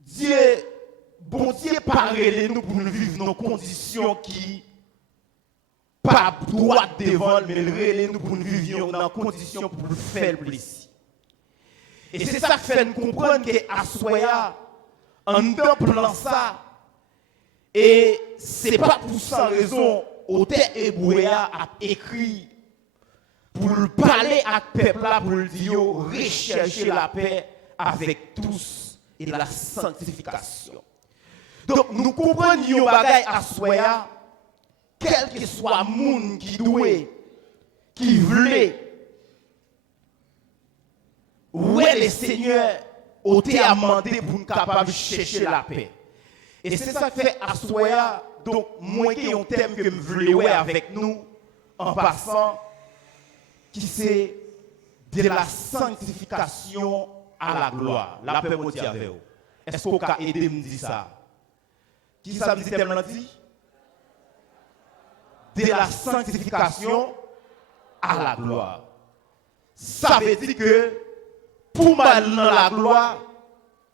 Dieu, bon Dieu, parle nous pour nous vivre dans des conditions qui pas droit devant, mais relève nous pour nous vivre dans des conditions pour faire le plaisir. Et c'est ça qui fait nous comprendre qu'à Soya, en temps plan ça, et ce n'est pas pour sans raison, auteur hébreu a écrit pour parler à ce peuple-là, pour le dire, rechercher la paix avec tous et la sanctification. Donc nous comprenons bagaille à Soya, quel que soit le monde qui doit, qui voulait, ouais le Seigneur a demandé pour nous capables de chercher la paix. Et c'est ça que fait à Soya, donc moi qui ai un thème que je voulais avec nous, en passant, qui c'est de la sanctification à la gloire. La paix mon Dieu avec vous. Est-ce qu'on peut aider me dire ça? Qui ça me dit thème dit? De la sanctification à la gloire. Ça veut dire que pour m'aller dans la gloire,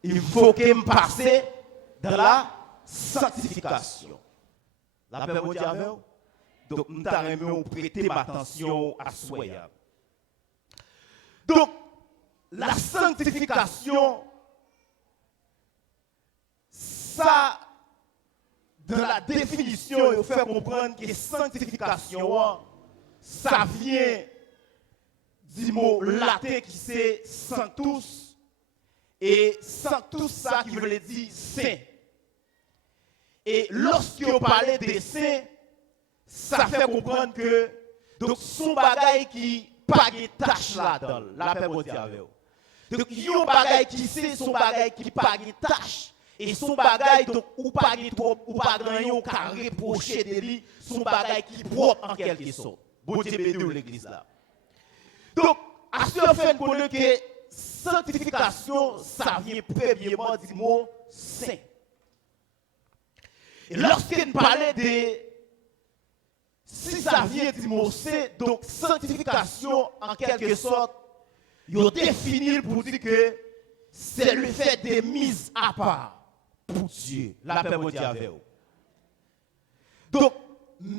il faut que me passe dans la sanctification. La paix mon Dieu avec vous. Donc nous t'avons prêté attention à soi. Donc la sanctification, ça, dans la définition, il faut comprendre que sanctification, ça vient du mot latin qui c'est sanctus, et sanctus, ça qui veut dire saint. Et lorsque on parlait de saint, ça fait comprendre que donc son bagage qui pas de tâche là-dedans, la paix mon Dieu avec vous. Donc il y a un bagage qui c'est son bagage qui pas de tâche. Et son bagage, donc, ou pas trop, ou pas grand, ou pas reprocher de lui, son bagage qui est propre en quelque sorte. Bon Dieu béni l'église là. Donc, à ce fait, nous connaissons que sanctification, ça vient premièrement du mot saint. Et lorsqu'il parlait de, si ça vient du mot c'est, donc sanctification en quelque sorte, il définit pour dire que c'est le fait de mise à part pour Dieu. La paix mondiale avec vous. Donc,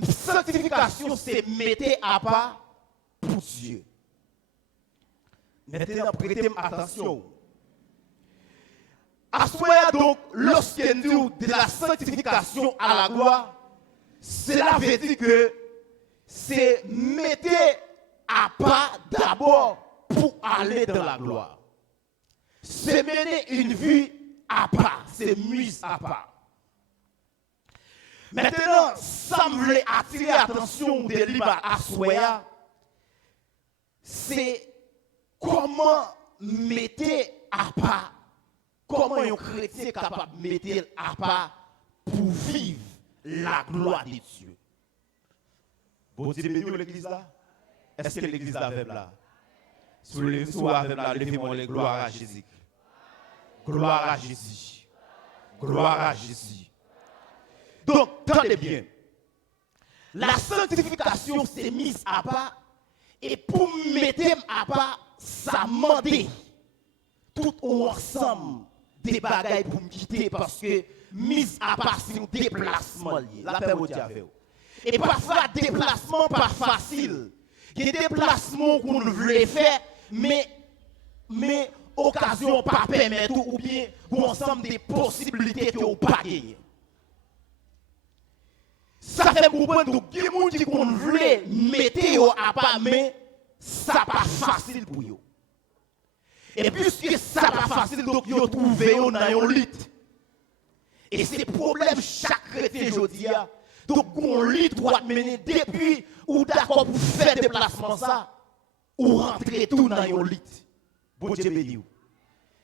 sanctification, c'est mettre à part pour Dieu. Maintenant, prêtez attention. À ce moment donc, lorsqu'il nous de la sanctification à la gloire, cela veut dire que c'est mettre à part d'abord pour aller dans la gloire. C'est mener une vie à part, c'est mise à part. Maintenant, ça me voulait attirer l'attention des livres à Soya, c'est comment mettre à part. Comment un chrétien est capable de mettre à part pour vivre la gloire de Dieu? Bon Dieu béni l'église là? Est-ce que l'église là avec là? Sur les soirs avec là, levez-moi les gloires à Jésus. Gloire à Jésus. Gloire à Jésus. Donc, tenez bien. La sanctification s'est mise à part et pour mettre à part, ça m'a tout ensemble des bagailles pour me quitter parce que mise à part c'est un déplacement lié. La paix au diable. Et parfois déplacement pas facile. Il y a des déplacements qu'on voulait faire mais occasion pas permettre ou bien un ensemble des possibilités que vous pas gagner. Ça fait comprendre donc il y a des gens qui voulait mettre à part mais ça pas facile pour eux. Et puisque ça pas facile, donc ils ont trouvé dans un lit. Et c'est le problème chaque chrétien aujourd'hui. Donc on lit doit mener depuis ou d'accord pour faire déplacement ça, ou rentrer tout dans un lit. Bon Dieu béni.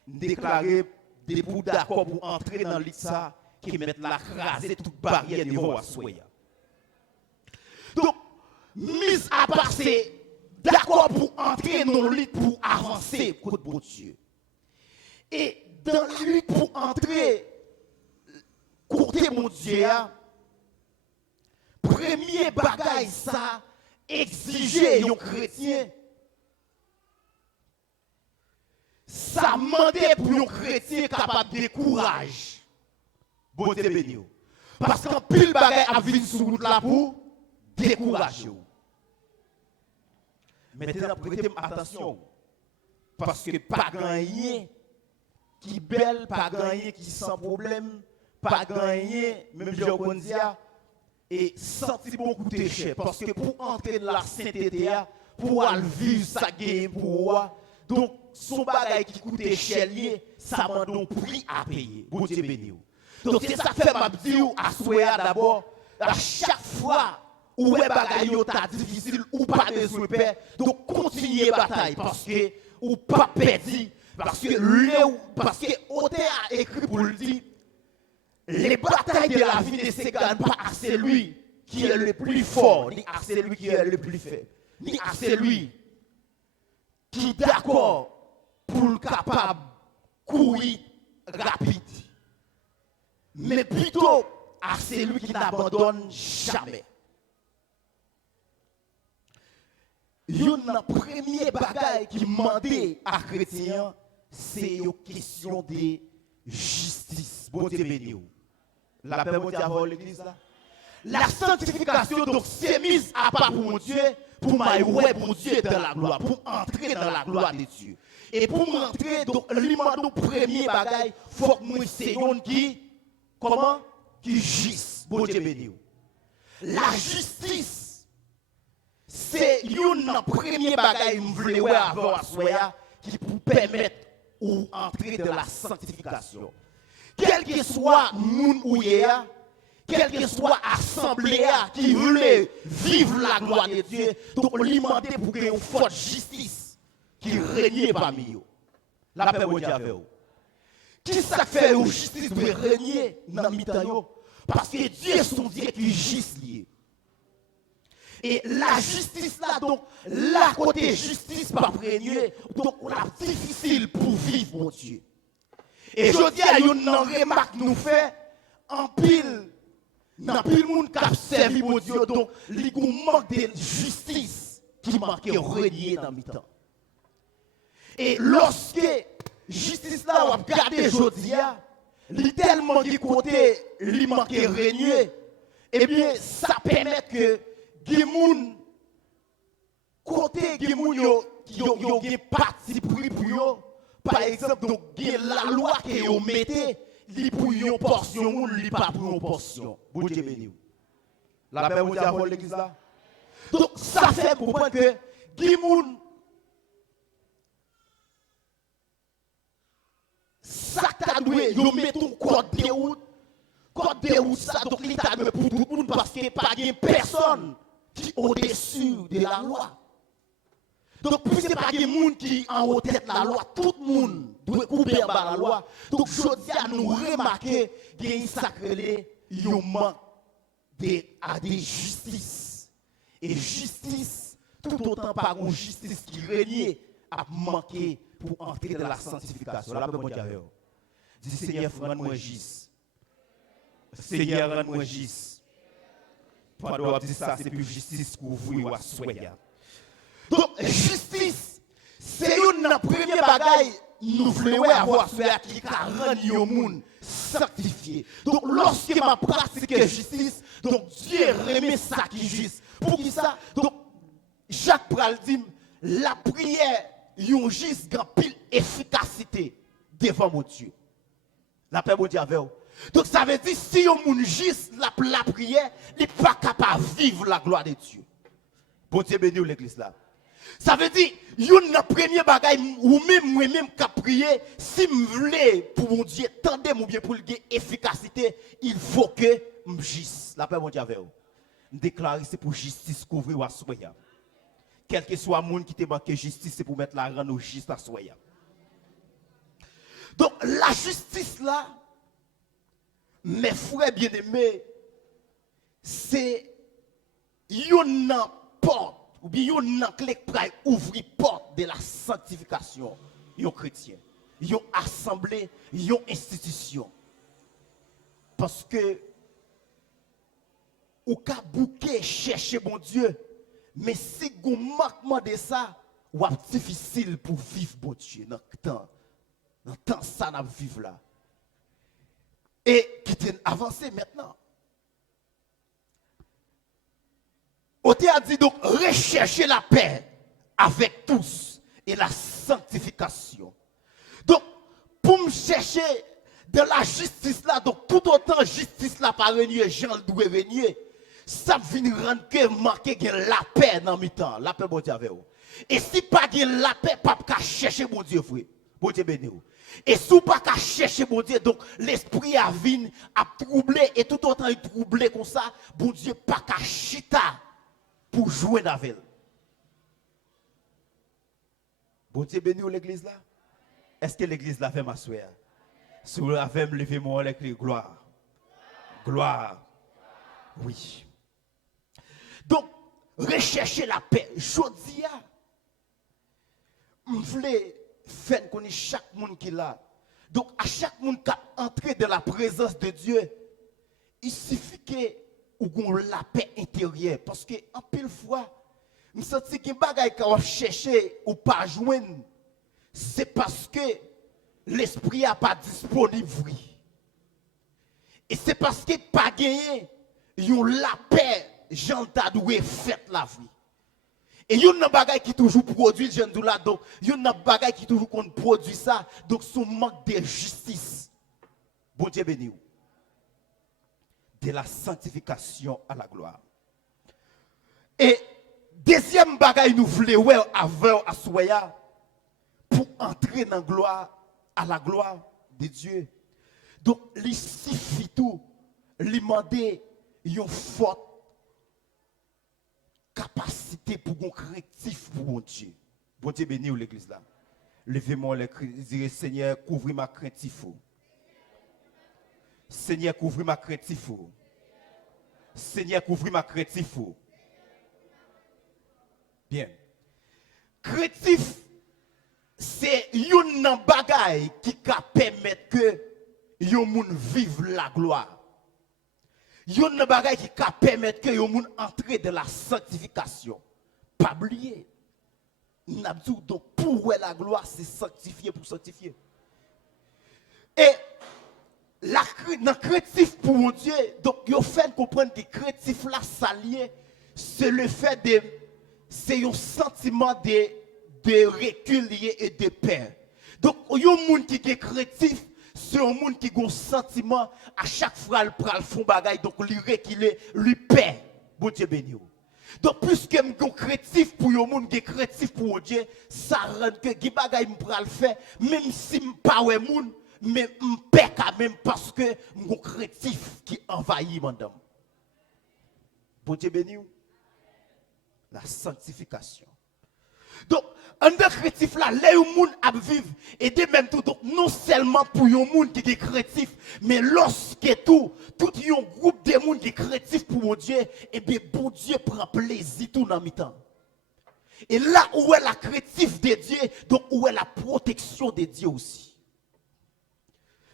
Déclarer des bouts d'accord pour entrer dans le lit ça, qui mettent la craser toute barrière niveau à soya. Donc, mise à part c'est d'accord pour entrer dans le lit pour avancer contre bon Dieu. Et dans le lit pour entrer côté mon Dieu, premier bagage ça exiger un chrétien. Ça demandait pour un chrétien capable de courage. Bon Dieu béni. Parce qu'un pile bagage a vu sur route là pour décourager. Maintenant, prêtez attention. Parce que pas gagner qui belle, pas gagner qui sans problème, pas gagner, même je vous dis, et sentir beaucoup de cher. Parce que pour entrer dans la sainteté, pour vivre sa guerre pour donc son bagage qui coûte cher, ça m'a donc prix à payer. Bon Dieu béni. Donc c'est ça que fait ma dire à Soya d'abord, à chaque fois où est bagaille ta difficile ou pas de paix, donc continuez bataille parce que ou pas perdu parce que auteur a écrit pour le dire les batailles de la vie ne se gagnent pas à celui qui est le plus fort ni à celui qui est le plus faible ni à celui qui est d'accord pour le capable courir rapide mais plutôt à celui qui n'abandonne jamais. Il y a un premier bagage qui demandait à chrétien, c'est une question de justice. Bon Dieu béni. La paix mondiale avant l'église là. La sanctification donc c'est mise à part pour mon Dieu, pour m'aider mon Dieu dans la gloire, pour entrer dans la gloire de Dieu. Et pour m'entrer donc le premier bagage, faut que moi c'est qui comment qui juste. Bon Dieu béni. La justice c'est un premier bagage qui pour permettre ou entrer dans la sanctification. Quel que soit moun ou yéa, quel que soit assemblée qui voulait vivre la gloire de Dieu, donc on lui demandait pour qu'il y ait une forte justice qui règne parmi eux. La paix au diable. Qui ça fait une justice de régner dans le parce que Dieu est son Dieu qui est juste lié. Et la justice là, donc, la côté justice pas régner, donc on a difficile pour vivre, mon Dieu. Et je dis à une remarque nous fait, en pile, pile monde qui a servi mon Dieu, donc il y a un manque de justice qui manque régner dans le temps. Et lorsque justice là, on a regardé aujourd'hui, il y a tellement de côté, il manque régner, eh bien, ça permet que les gens, côté les gens qui ont parti pris pour eux, par exemple, donc, la loi que vous mettez, li pour une portion, li pas pour une portion. Bon Dieu béni. La paix vous dit à l'église là. Donc ça fait comprendre que les gens ça t'a doué, yo met ton code de route ça donc l'état de pour tout le monde parce que pas de personne qui au-dessus de la loi. Donc, puisque pas de monde qui en haut tête la loi, tout le monde doit couper par la loi. Donc, je dis à nous remarquer qu'il y a un sacré, il y a un manque de justice. Et justice, tout autant par une justice qui règne, a manqué pour entrer dans la sanctification. Là, mon Dieu, dis Seigneur, rends-moi justice. Seigneur, rends-moi justice. Pendant que dit ça, c'est plus justice que vous ou à souhaiter. Donc, justice, c'est une première bagaille nous voulons avoir cela qui rend le monde sanctifié. Donc, lorsque ma pratique justice, donc Dieu remet ça qui est juste. Pour qui ça? Donc, Jacques Pral dit, la prière, yon juste grand pile efficacité devant mon Dieu. La paix, mon Dieu, avec vous. Donc, ça veut dire, si yon moun juste la prière, il n'est pas capable de vivre la gloire de Dieu. Bon Dieu béni l'église là. Ça veut dire, yon na premier bagay ou même moi-même qui prier, si me voulez pour mon Dieu, tendez mon bien pour le efficacité, il faut que m'gisse. La paix mon Dieu avec vous. Déclarer c'est pour justice couvrir ou assoya. Quel que soit le monde qui te manque justice, c'est pour mettre la rendre juste à soya. Donc la justice là, mes frères bien-aimés, c'est yon porte ou bien yon clé pour ouvrir porte de la sanctification yon chrétien, yon assemblée, yon institution. Parce que ou ka bouquet chercher bon Dieu, mais si vous manquement de ça, ou difficile pour vivre bon Dieu dans le temps ça n'a vivre là. Et qui t'est avancé maintenant. Ote a dit donc rechercher la paix avec tous et la sanctification. Donc pour me chercher de la justice là, donc tout autant justice là par régner, Jean doit régner, ça vient rendre que marquer la paix dans mi temps, la paix bon Dieu avec vous. Et si pas la paix, pas qu'à chercher mon Dieu frère. Bon Dieu béni vous. Et si pas qu'à chercher mon Dieu, donc l'esprit a venu à troubler et tout autant il troublé comme ça, bon Dieu pas qu'à chita pour jouer avec elle. Bon Dieu béni l'église là. Est-ce que l'église là fait ma soeur? Si vous l'avez me lever mon avec les gloire. Gloire. Oui. Donc, rechercher la paix. Jodi a, m'vle faire connaître chaque monde qui est là. Donc, à chaque monde qui entre dans la présence de Dieu, il suffit que ou la paix intérieure. Parce que, en pile fois, je sens que les bagages qu'on va chercher ou pas joindre, c'est parce que l'esprit n'est pas disponible. Et c'est parce que pas gagné, yon la paix, j'en t'a doué fait la vie. Et yon n'a bagay qui toujours produit, j'en dou là, donc yon n'a bagay qui toujours qu'on produit ça, donc son manque de justice. Bon Dieu béni. De la sanctification à la gloire. Et deuxième bagay nous voulons ouais avant à soya pour entrer dans gloire à la gloire de Dieu. Donc il suffit tout lui demander une forte capacité pour un créatif pour mon Dieu. Bon Dieu béni l'église là. Levez-moi dire Seigneur couvre ma créatif. Seigneur, couvre ma créatif. Seigneur, couvre ma créatif. Bien. Créatif, c'est une bagaille qui permet que yon moun vive la gloire. yon nan bagay qui ka permettre que yon moun entre dans la sanctification. Pas oublier. N'a dit donc pour la gloire c'est sanctifier pour sanctifier. Et la dans créatif pour mon Dieu, donc yon fait comprendre que créatif là s'allier, c'est le fait de c'est un sentiment de recul et de paix. Donc yon moun qui est créatif, c'est un monde qui a un sentiment à chaque fois il prend le fond bagaille donc lui reculer, lui paix. Bon Dieu béni. Donc puisque je suis créatif pour un monde qui est créatif pour Dieu, ça rend que qui bagaille me prend le faire même si me pas ouais monde mais me paix quand même parce que je suis créatif qui envahit madame. Bon Dieu béni. La sanctification. Donc, un de créatif là, les gens à vivre, et de même tout, donc non seulement pour les gens qui sont créatifs, mais lorsque tout un groupe de gens qui sont créatifs pour mon Dieu, et bien bon Dieu prend plaisir tout dans le temps. Et là où est la créatif de Dieu, donc où est la protection de Dieu aussi.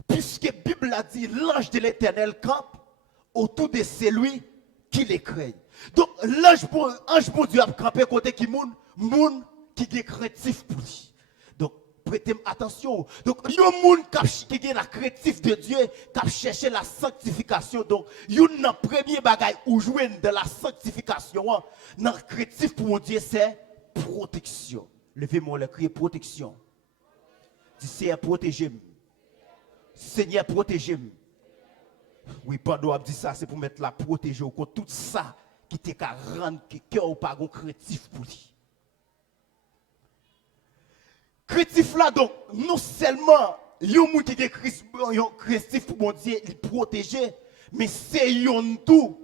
Puisque la Bible a dit, l'ange de l'Éternel campe autour de celui qui les craint. Donc l'ange pour Dieu a campé côté qui moun qui est créatif pour lui. Donc prêtez attention. Donc il y a moun qui est la créatif de Dieu qui a cherché la sanctification. Donc il y a un premier bagage où jouer de la sanctification dans créatif pour mon Dieu c'est protection. Levez-moi le cri protection. Dis Seigneur protégez-moi. Seigneur protégez-moi. Oui, pendant que je dis ça, c'est pour mettre la protéger contre tout ça qui te rend que cœur ou pas créatif pour lui. Créatif là, donc, non seulement, il y a un qui est créatif pour mon Dieu, il protège, mais c'est un tout.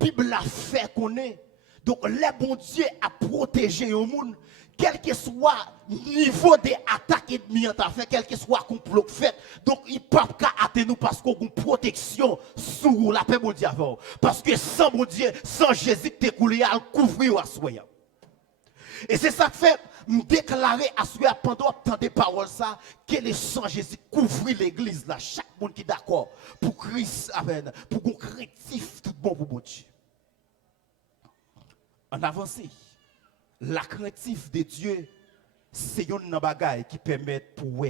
La Bible a fait qu'on est. Donc, le bon Dieu a protégé le monde, quel que soit le niveau des attaques ennemies en fait, quel que soit le complot fait. Donc, il ne peut pas atteindre nous parce qu'on a une protection sur la paix mon Dieu. Parce que sans mon Dieu, sans Jésus, tu es coulé à couvrir à soi. Et c'est ça que fait me déclarer à soi pendant tant de paroles ça, que le sang Jésus couvrir l'église là. Chaque monde qui est d'accord pour Christ, amen, pour qu'on créatif tout bon pour mon Dieu. En avancé, la créatif de Dieu, c'est une bagaille qui permet pour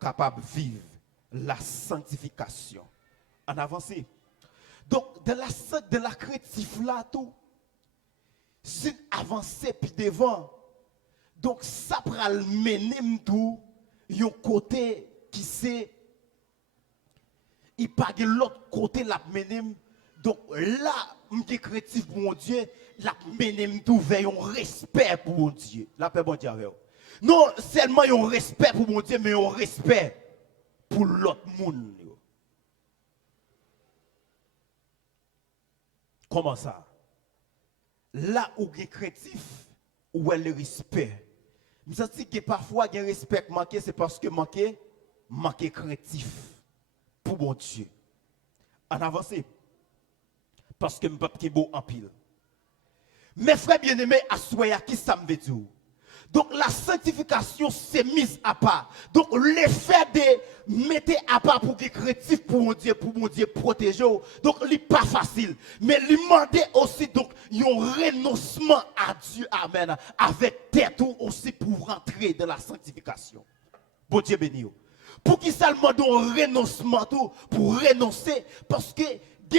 capable vivre la sanctification. En avancé. Donc, de la créatif là, tout, c'est avancer puis devant. Donc, ça prend le mener tout, un côté qui c'est, il pas de l'autre côté la mener. Donc là, je suis créatif pour mon Dieu, la menem tout vers un respect pour mon Dieu. La paix bon Dieu avec vous. Non seulement un respect pour mon Dieu, mais un respect pour l'autre monde. Comment ça? Là où je suis créatif, où est le respect. Je sens que parfois, il y a un respect manqué, c'est parce que manqué créatif pour mon Dieu. En avancé. Parce que je ne peux pas beau en pile. Mes frères bien-aimés, à soya, qui ça me veut dire? Donc la sanctification c'est mise à part. Donc le fait de mettre à part pour que créatif pour mon Dieu protéger. Donc il n'est pas facile. Mais il demande aussi donc un renoncement à Dieu, amen, avec tête aussi pour rentrer dans la sanctification. Bon Dieu béni. Pour qui ça demande un renoncement tout, pour renoncer, parce que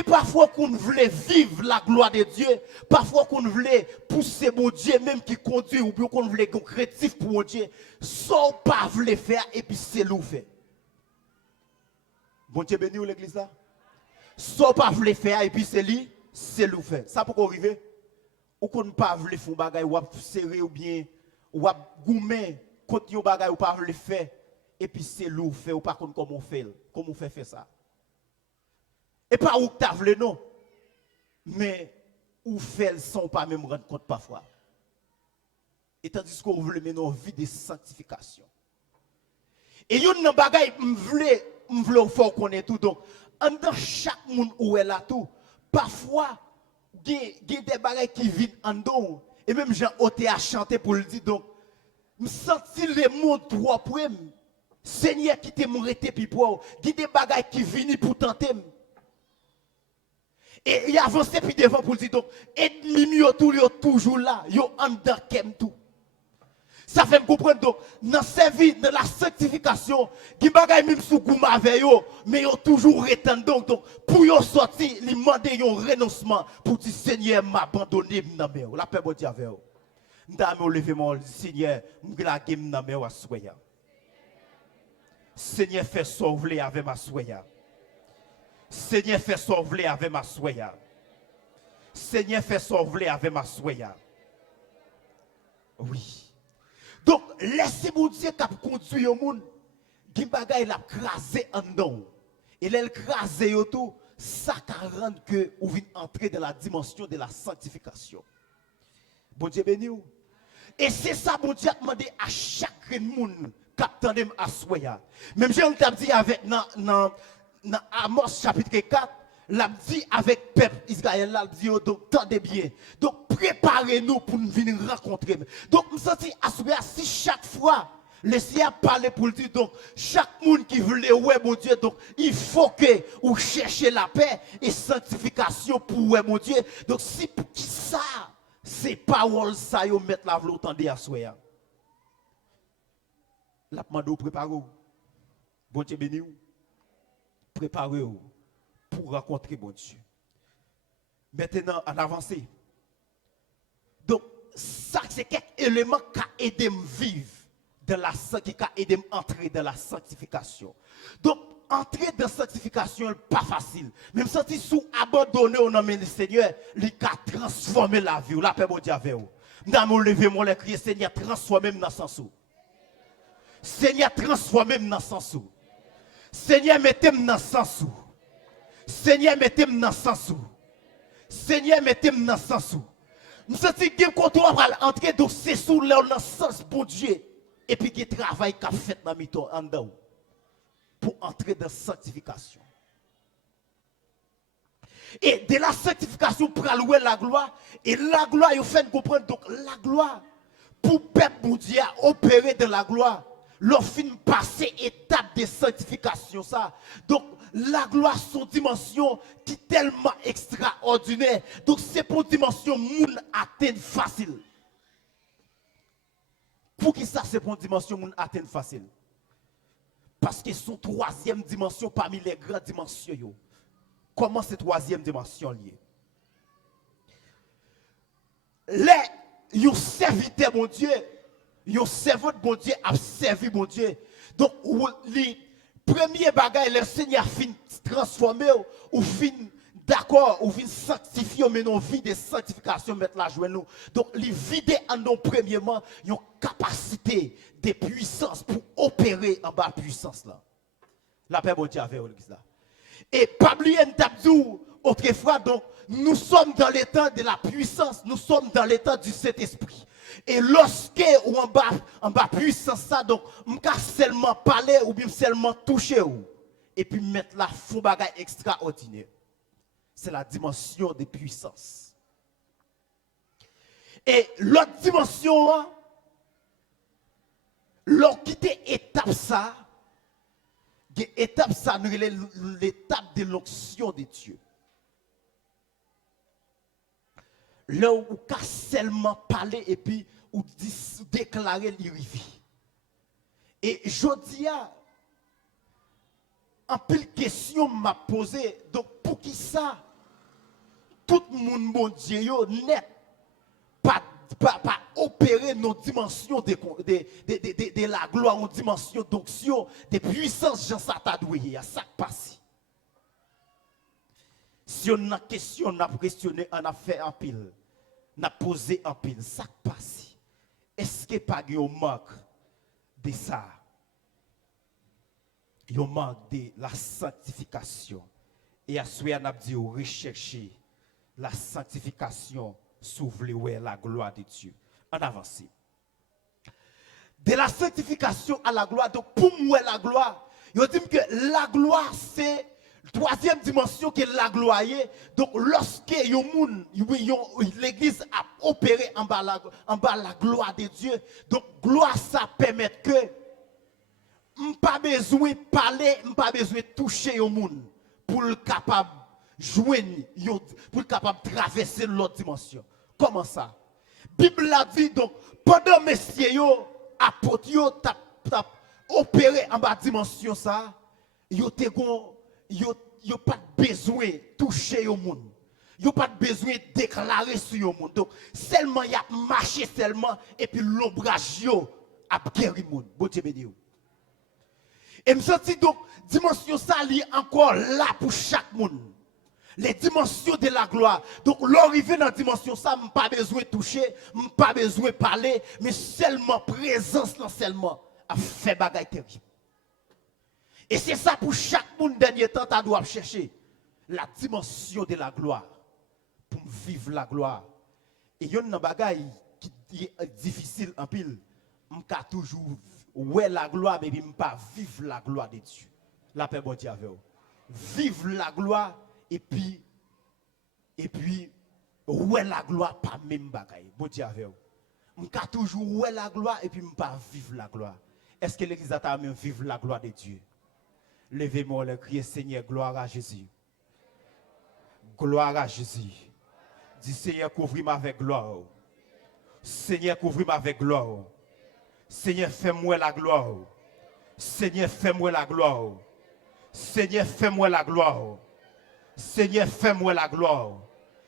parfois qu'on voulait vivre la gloire de Dieu, parfois qu'on voulait pousser mon Dieu même qui conduit, ou bien qu'on voulait être créatif pour mon Dieu, sans pas voulait faire et puis c'est l'ouvert. Bon Dieu béni ou l'église là? Sans pas voulait faire et puis c'est l'ouvert. Ça pourquoi arriver? Ou qu'on ne pas voulait faire bagay ou serrer ou bien ou goumer contre yon bagay ou pas voulait faire et puis c'est l'ouvert ou pas comment on fait faire ça. Et pas où tu as voulu, non. Mais où fait sans pas même rendre compte parfois. Et tandis qu'on veut mener une vie de sanctification. Et il y a une bagaille, je voulais faire connaître tout. Donc, dans chaque monde où elle a tout, parfois, il y a des bagailles qui viennent en dedans. Et même j'ai ôté à chanter pour le dire. Donc, je sens les mots droit pour moi. Seigneur qui t'est mouré, puis pour il y a des bagailles qui viennent pour tenter. Et il avance puis devant pour dire donc, ennemi yo toujours là, yo en dedans kem tout. Ça fait me comprendre donc, dans sa vie, dans la sanctification, qui bagay même sous gouma avec yo, mais yo toujours retendant donc, pour yo sortir, li mande yon renoncement pour dire Seigneur m'abandonner nan men. La paix bon Dieu avec yo. M'dame lever mon Seigneur, m'glage nan men assoya. Seigneur fait sauver avec ma soya. Seigneur fait sauver avec ma soya. Seigneur fait sauver avec ma soya. Oui. Donc, laissez mon Dieu qui a conduit au monde, qui bagaille l'a crasé en dedans. Et l'elle crasé tout, ça rend que vous venez entrer dans la dimension de la sanctification. Bon Dieu béni ou. Et c'est ça, bon Dieu a demandé à chaque monde qui attendait à soya. Même j'ai dit avec dans Amos chapitre 4, l'a dit avec peuple Israël, l'a dit donc tendez bien. Donc préparez-nous pour nous venir rencontrer. Donc nous senti assuré si chaque fois le Seigneur parle pour le dire donc chaque monde qui veut ouais mon Dieu donc il faut que vous cherchez la paix et sanctification pour ouais mon Dieu. Donc si pour qui ça c'est parole ça yo mettre la vlo tendez assuré. La demande préparez-vous. Bon Dieu béni vous. Préparez-vous pour rencontrer mon Dieu. Maintenant, en avancée. Donc, ça, c'est quelques éléments qui ont aidé à vivre dans la qui ont aidé à entrer dans la sanctification. Donc, entrer dans la sanctification n'est pas facile. Même si vous abandonnez au nom du Seigneur, il a transformé la vie. La paix, mon Dieu, avec vous. Nous lever mon les crier, Seigneur, transformez dans le sens où. Seigneur, transformez dans le sens où. Seigneur, mettez-moi dans le sens où. Seigneur, mettez-moi dans le sens où. Seigneur, mettez-moi dans le sens où. Nous sentons que quand on va entrer, donc c'est sous le sens pour Dieu. Et puis qu'il travaille qu'a fait dans le temps en dedans. Pour entrer dans la sanctification. Et de la sanctification pour allouer la gloire. Et la gloire, il fait comprendre. Donc la gloire, pour peuple Dieu opérer de la gloire. L'on fin passer étape de sanctification ça. Donc la gloire son dimension qui est tellement extraordinaire. Donc c'est pour dimension moun atteindre facile. Pour qui ça c'est pour dimension moun atteindre facile? Parce que son troisième dimension parmi les grandes dimensions yo. Comment cette troisième dimension liée? Les yo serviteur mon Dieu. Yon servant bon Dieu a servi mon Dieu. Donc, les premiers bagages, le Seigneur fin transformer ou fin d'accord, ou fin sanctifier, mais non vie de sanctification, mettre la joie nous. Donc, les vider en nous, premièrement, yon capacité de puissance pour opérer en bas de puissance là. La paix bon Dieu avec l'église là. Et pas oublier d'abdou, autrefois, donc, nous sommes dans l'état de la puissance, nous sommes dans l'état du Saint-Esprit. Et lorsque ou en bas puissance ça donc m'ka seulement parler ou bien seulement toucher ou et puis mettre la faux bagaille extraordinaire. C'est la dimension de puissance. Et l'autre dimension l'on quitte étape ça l'étape de l'onction de Dieu. Là où on seulement parler et puis ou déclarer l'irrivi. Et je dis en pile question m'a posé donc pour qui ça tout le monde mon Dieu net pas opérer nos dimensions de la gloire nos dimensions d'onction de puissance Jean Satadouye à ça passe. Si on a question on a questionné on a fait en pile n'a posé en pile, ça passe. Est-ce que pas un manque de ça? Il manque de la sanctification. Et à ce moment-là, on a dit rechercher la sanctification, s'ouvrir la gloire de Dieu. En avance. De la sanctification à la gloire, donc pour moi la gloire, il dit que la gloire c'est troisième dimension qui est la gloire. Donc, lorsque l'église a opéré en bas la gloire de Dieu, donc gloire ça permet que pas besoin de parler, pas besoin de toucher au monde pour le capable joindre pour capable traverser l'autre dimension. Comment ça? Bible a dit donc pendant messieurs yo apôtres yo tap opéré en bas dimension ça, yo pas besoin toucher au monde. Yo pas besoin déclarer sur le monde. Donc seulement y a marché seulement et puis l'ombrage yo a guéri monde. Bon Dieu béni. Et me senti donc dimension ça li encore là pour chaque monde. Les dimensions de la gloire. Donc l'arrivée dans la dimension ça, m'pas pas besoin toucher, m'pas pas besoin parler, mais seulement présence là seulement a fait bagaille terrible. Et c'est ça pour chaque monde dernier temps tu dois chercher la dimension de la gloire pour vivre la gloire. Et il y a une bagaille qui est difficile en pile. M'ka toujours ouais la gloire mais m'pas vivre la gloire de Dieu. La paix bon Dieu avec vous. Vivre la gloire et puis ouais la gloire pas même bagaille. Bon Dieu avec vous. M'ka toujours ouais la gloire et puis m'pas vivre la gloire. Est-ce que l'église a même vivre la gloire de Dieu? Levez-moi le crier Seigneur gloire à Jésus. Gloire à Jésus. Dis Seigneur couvre-moi avec gloire. Seigneur couvre-moi avec gloire. Seigneur fais-moi la gloire. Seigneur fais-moi la gloire. Seigneur fais-moi la gloire. Seigneur fais-moi la gloire.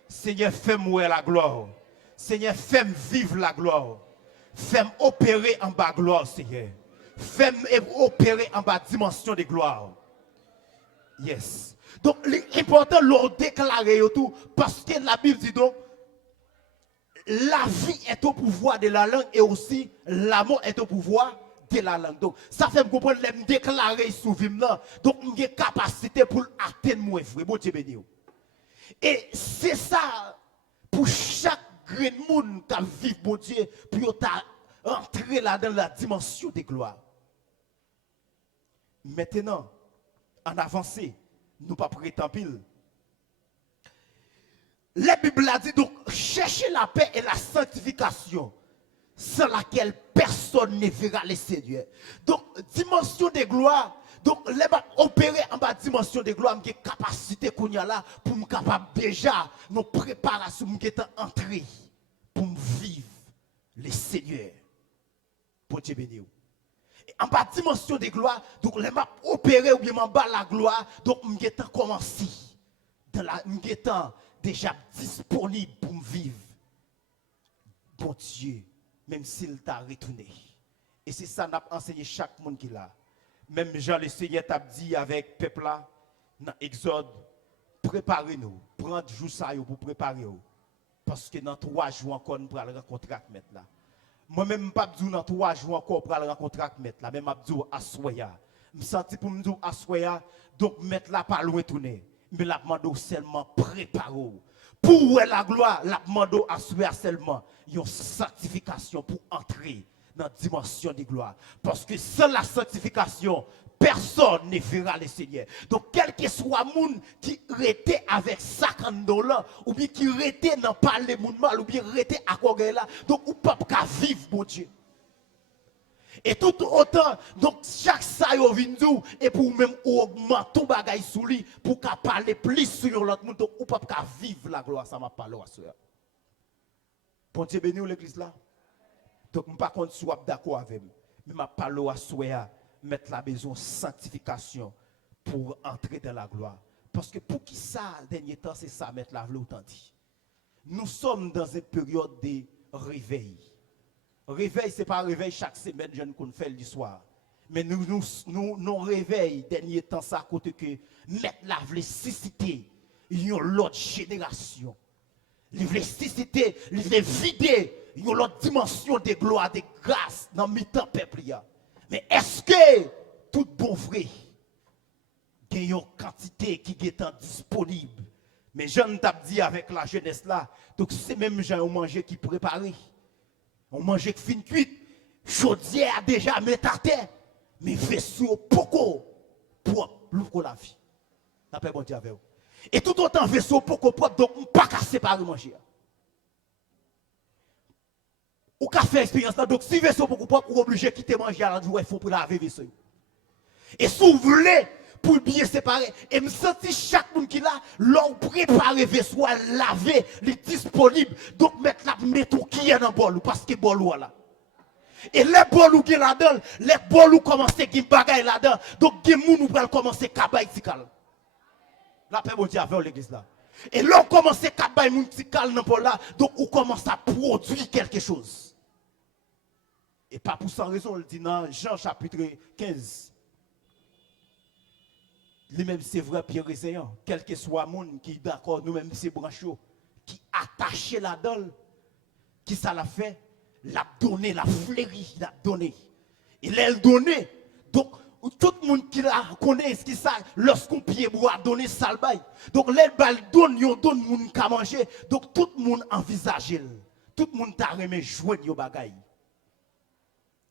Seigneur fais-moi la gloire. Seigneur fais-moi vivre la gloire. Fais-moi opérer en bas gloire Seigneur. Fais-moi opérer en bas dimension de gloire. Yes. Donc l'important l'on déclarer tout parce que la Bible dit donc la vie est au pouvoir de la langue et aussi la mort est au pouvoir de la langue. Donc ça fait me comprendre les déclarer sous vie là. Donc j'ai capacité pour atteindre mon vrai. Bon Dieu béni. Et c'est ça pour chaque grand monde qui vit bon Dieu pour entrer là dans la dimension de gloire. Maintenant en avancée, nous pas prétend pile. La Bible a dit donc cherchez la paix et la sanctification sans laquelle personne ne verra le Seigneur. Donc dimension de gloire, donc les opérer en bas dimension de gloire, j'ai capacité qu'on y a là pour me capable déjà nos préparations me entrer pour me vivre le Seigneur. Pour Dieu béni. En bas dimension de gloire, donc les m'a opéré ou bien en bas la gloire, donc m'étant commencé dans la m'étant déjà disponible pour me vivre. Bon Dieu, même s'il t'a retourné. Et c'est ça n'a enseigné chaque monde qui l'a. Même Jean le Seigneur t'a dit avec peuple là dans Exode, préparez-nous, prendre jour ça pour préparer vous. Parce que dans 3 jours encore nous pourrons rencontrer avec maître là. Moi-même, je ne dis pas dans 3 jours encore pour aller rencontrer avec maître là, même je dis à Soya. Je me sens pour me dire à Soya, donc maître là pas loin tourner. Mais la demande seulement préparer. Pour la gloire, la demande à Soya seulement une sanctification pour entrer dans la dimension de gloire. Parce que sans la sanctification, personne ne verra le Seigneur. Donc, quel que soit le monde qui était avec $50, ou bien qui était dans parler monde mal, ou bien était à quoi là, donc, ou pas qu'à vivre, mon Dieu. Et tout autant, donc, chaque ça yo vindou, et pour même augmenter ton bagage sous lui, pour qu'à parler plus sur l'autre monde, donc, ou pas qu'à vivre la gloire, ça m'a parlé à soi. Bon Dieu béni l'église là. Donc, je ne suis pas contre soit d'accord avec moi, mais je parle à soi. Mettre la maison sanctification pour entrer dans la gloire. Parce que pour qui ça, dernier temps, c'est ça, mettre la gloire authentique. Nous sommes dans une période de réveil. Réveil, ce n'est pas un réveil chaque semaine, je ne fait le soir. Mais nous réveillons, dernier temps, ça à côté que mettre la gloire susciter une autre génération. Il veut susciter, il veut vider une autre dimension de gloire, de grâce dans le mi-temps peuple. Mais est-ce que tout bon vrai, il y a une quantité qui est disponible? Mais je ne t'ai dit avec la jeunesse là, donc c'est même gens on manger qui préparé. On mange qui fin cuite, chaudière déjà mettre à terre, mais vaisseau poco propre, l'ouvre la vie. Après bon Dieu avec vous. Et tout autant vaisseau poco propre, donc on ne peut pas séparer manger. Ou qu'a fait expérience là, donc si vaisseau beaucoup propre, ou obligé de quitter manger à l'endroit, il faut pour laver vaisseau. Et si vous voulez, pour bien séparer, et me sentir chaque monde qui là, l'on préparer vaisseau, laver, les disponible. Donc mettre la mettre qui est dans le bol parce que bol là. Et les bol qui là-dedans, les bol commencent à gagner bagaille là-dedans. Donc les gens nous commencer à cabaye tikal. La paix bon Dieu avec l'église là. Et là on commence à cabaye moun tikal dans bol là, donc on commence à produire quelque chose. Et pas pour sans raison, il dit dans Jean chapitre 15. Lui-même, c'est vrai, Pierre essayant, quel que soit le monde qui est d'accord, nous-mêmes, c'est branchos, qui attaché là-dedans, qui ça l'a fait, l'a donné, l'a fleuri, l'a donné. Et l'a donné. Donc, tout le monde qui la connaît, ce qui ça, lorsqu'on pied bois, donner ça le bail. Donc, les balles donnent, yon donne moun ka manger. Donc, tout le monde envisage. Tout le monde t'a remis jouer yo bagay.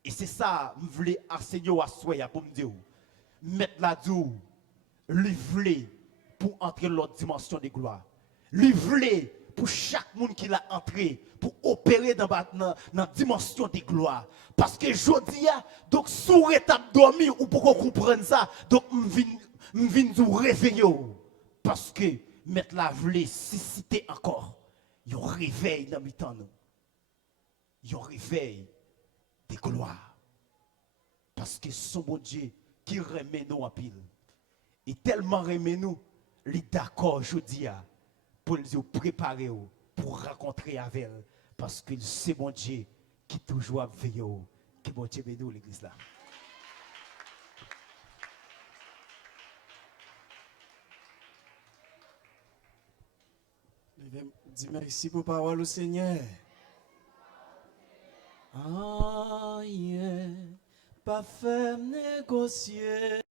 Et c'est ça, je voulais enseigner à soi pour me dire, mettre la dou. Livrer pour entrer dans l'autre dimension de gloire. Livrer pour chaque monde qui l'a entré, pour opérer dans la dimension de gloire. Parce que je dis, donc, sous étape dormi, ou pour comprendre ça, donc, je viens vous réveiller. Parce que, mettre la vle, susciter encore, il y a un réveil dans le temps. Il y a un réveil de gloire. Parce que son bon Dieu qui remet nous en pile. Et tellement remet nous, il est d'accord, je dis, pour nous préparer, pour rencontrer avec elle. Parce que c'est mon Dieu qui toujours veille, qui bon Dieu bénit l'église là. Dis merci pour parole au Seigneur. Ah, yeah, pas fait négocier.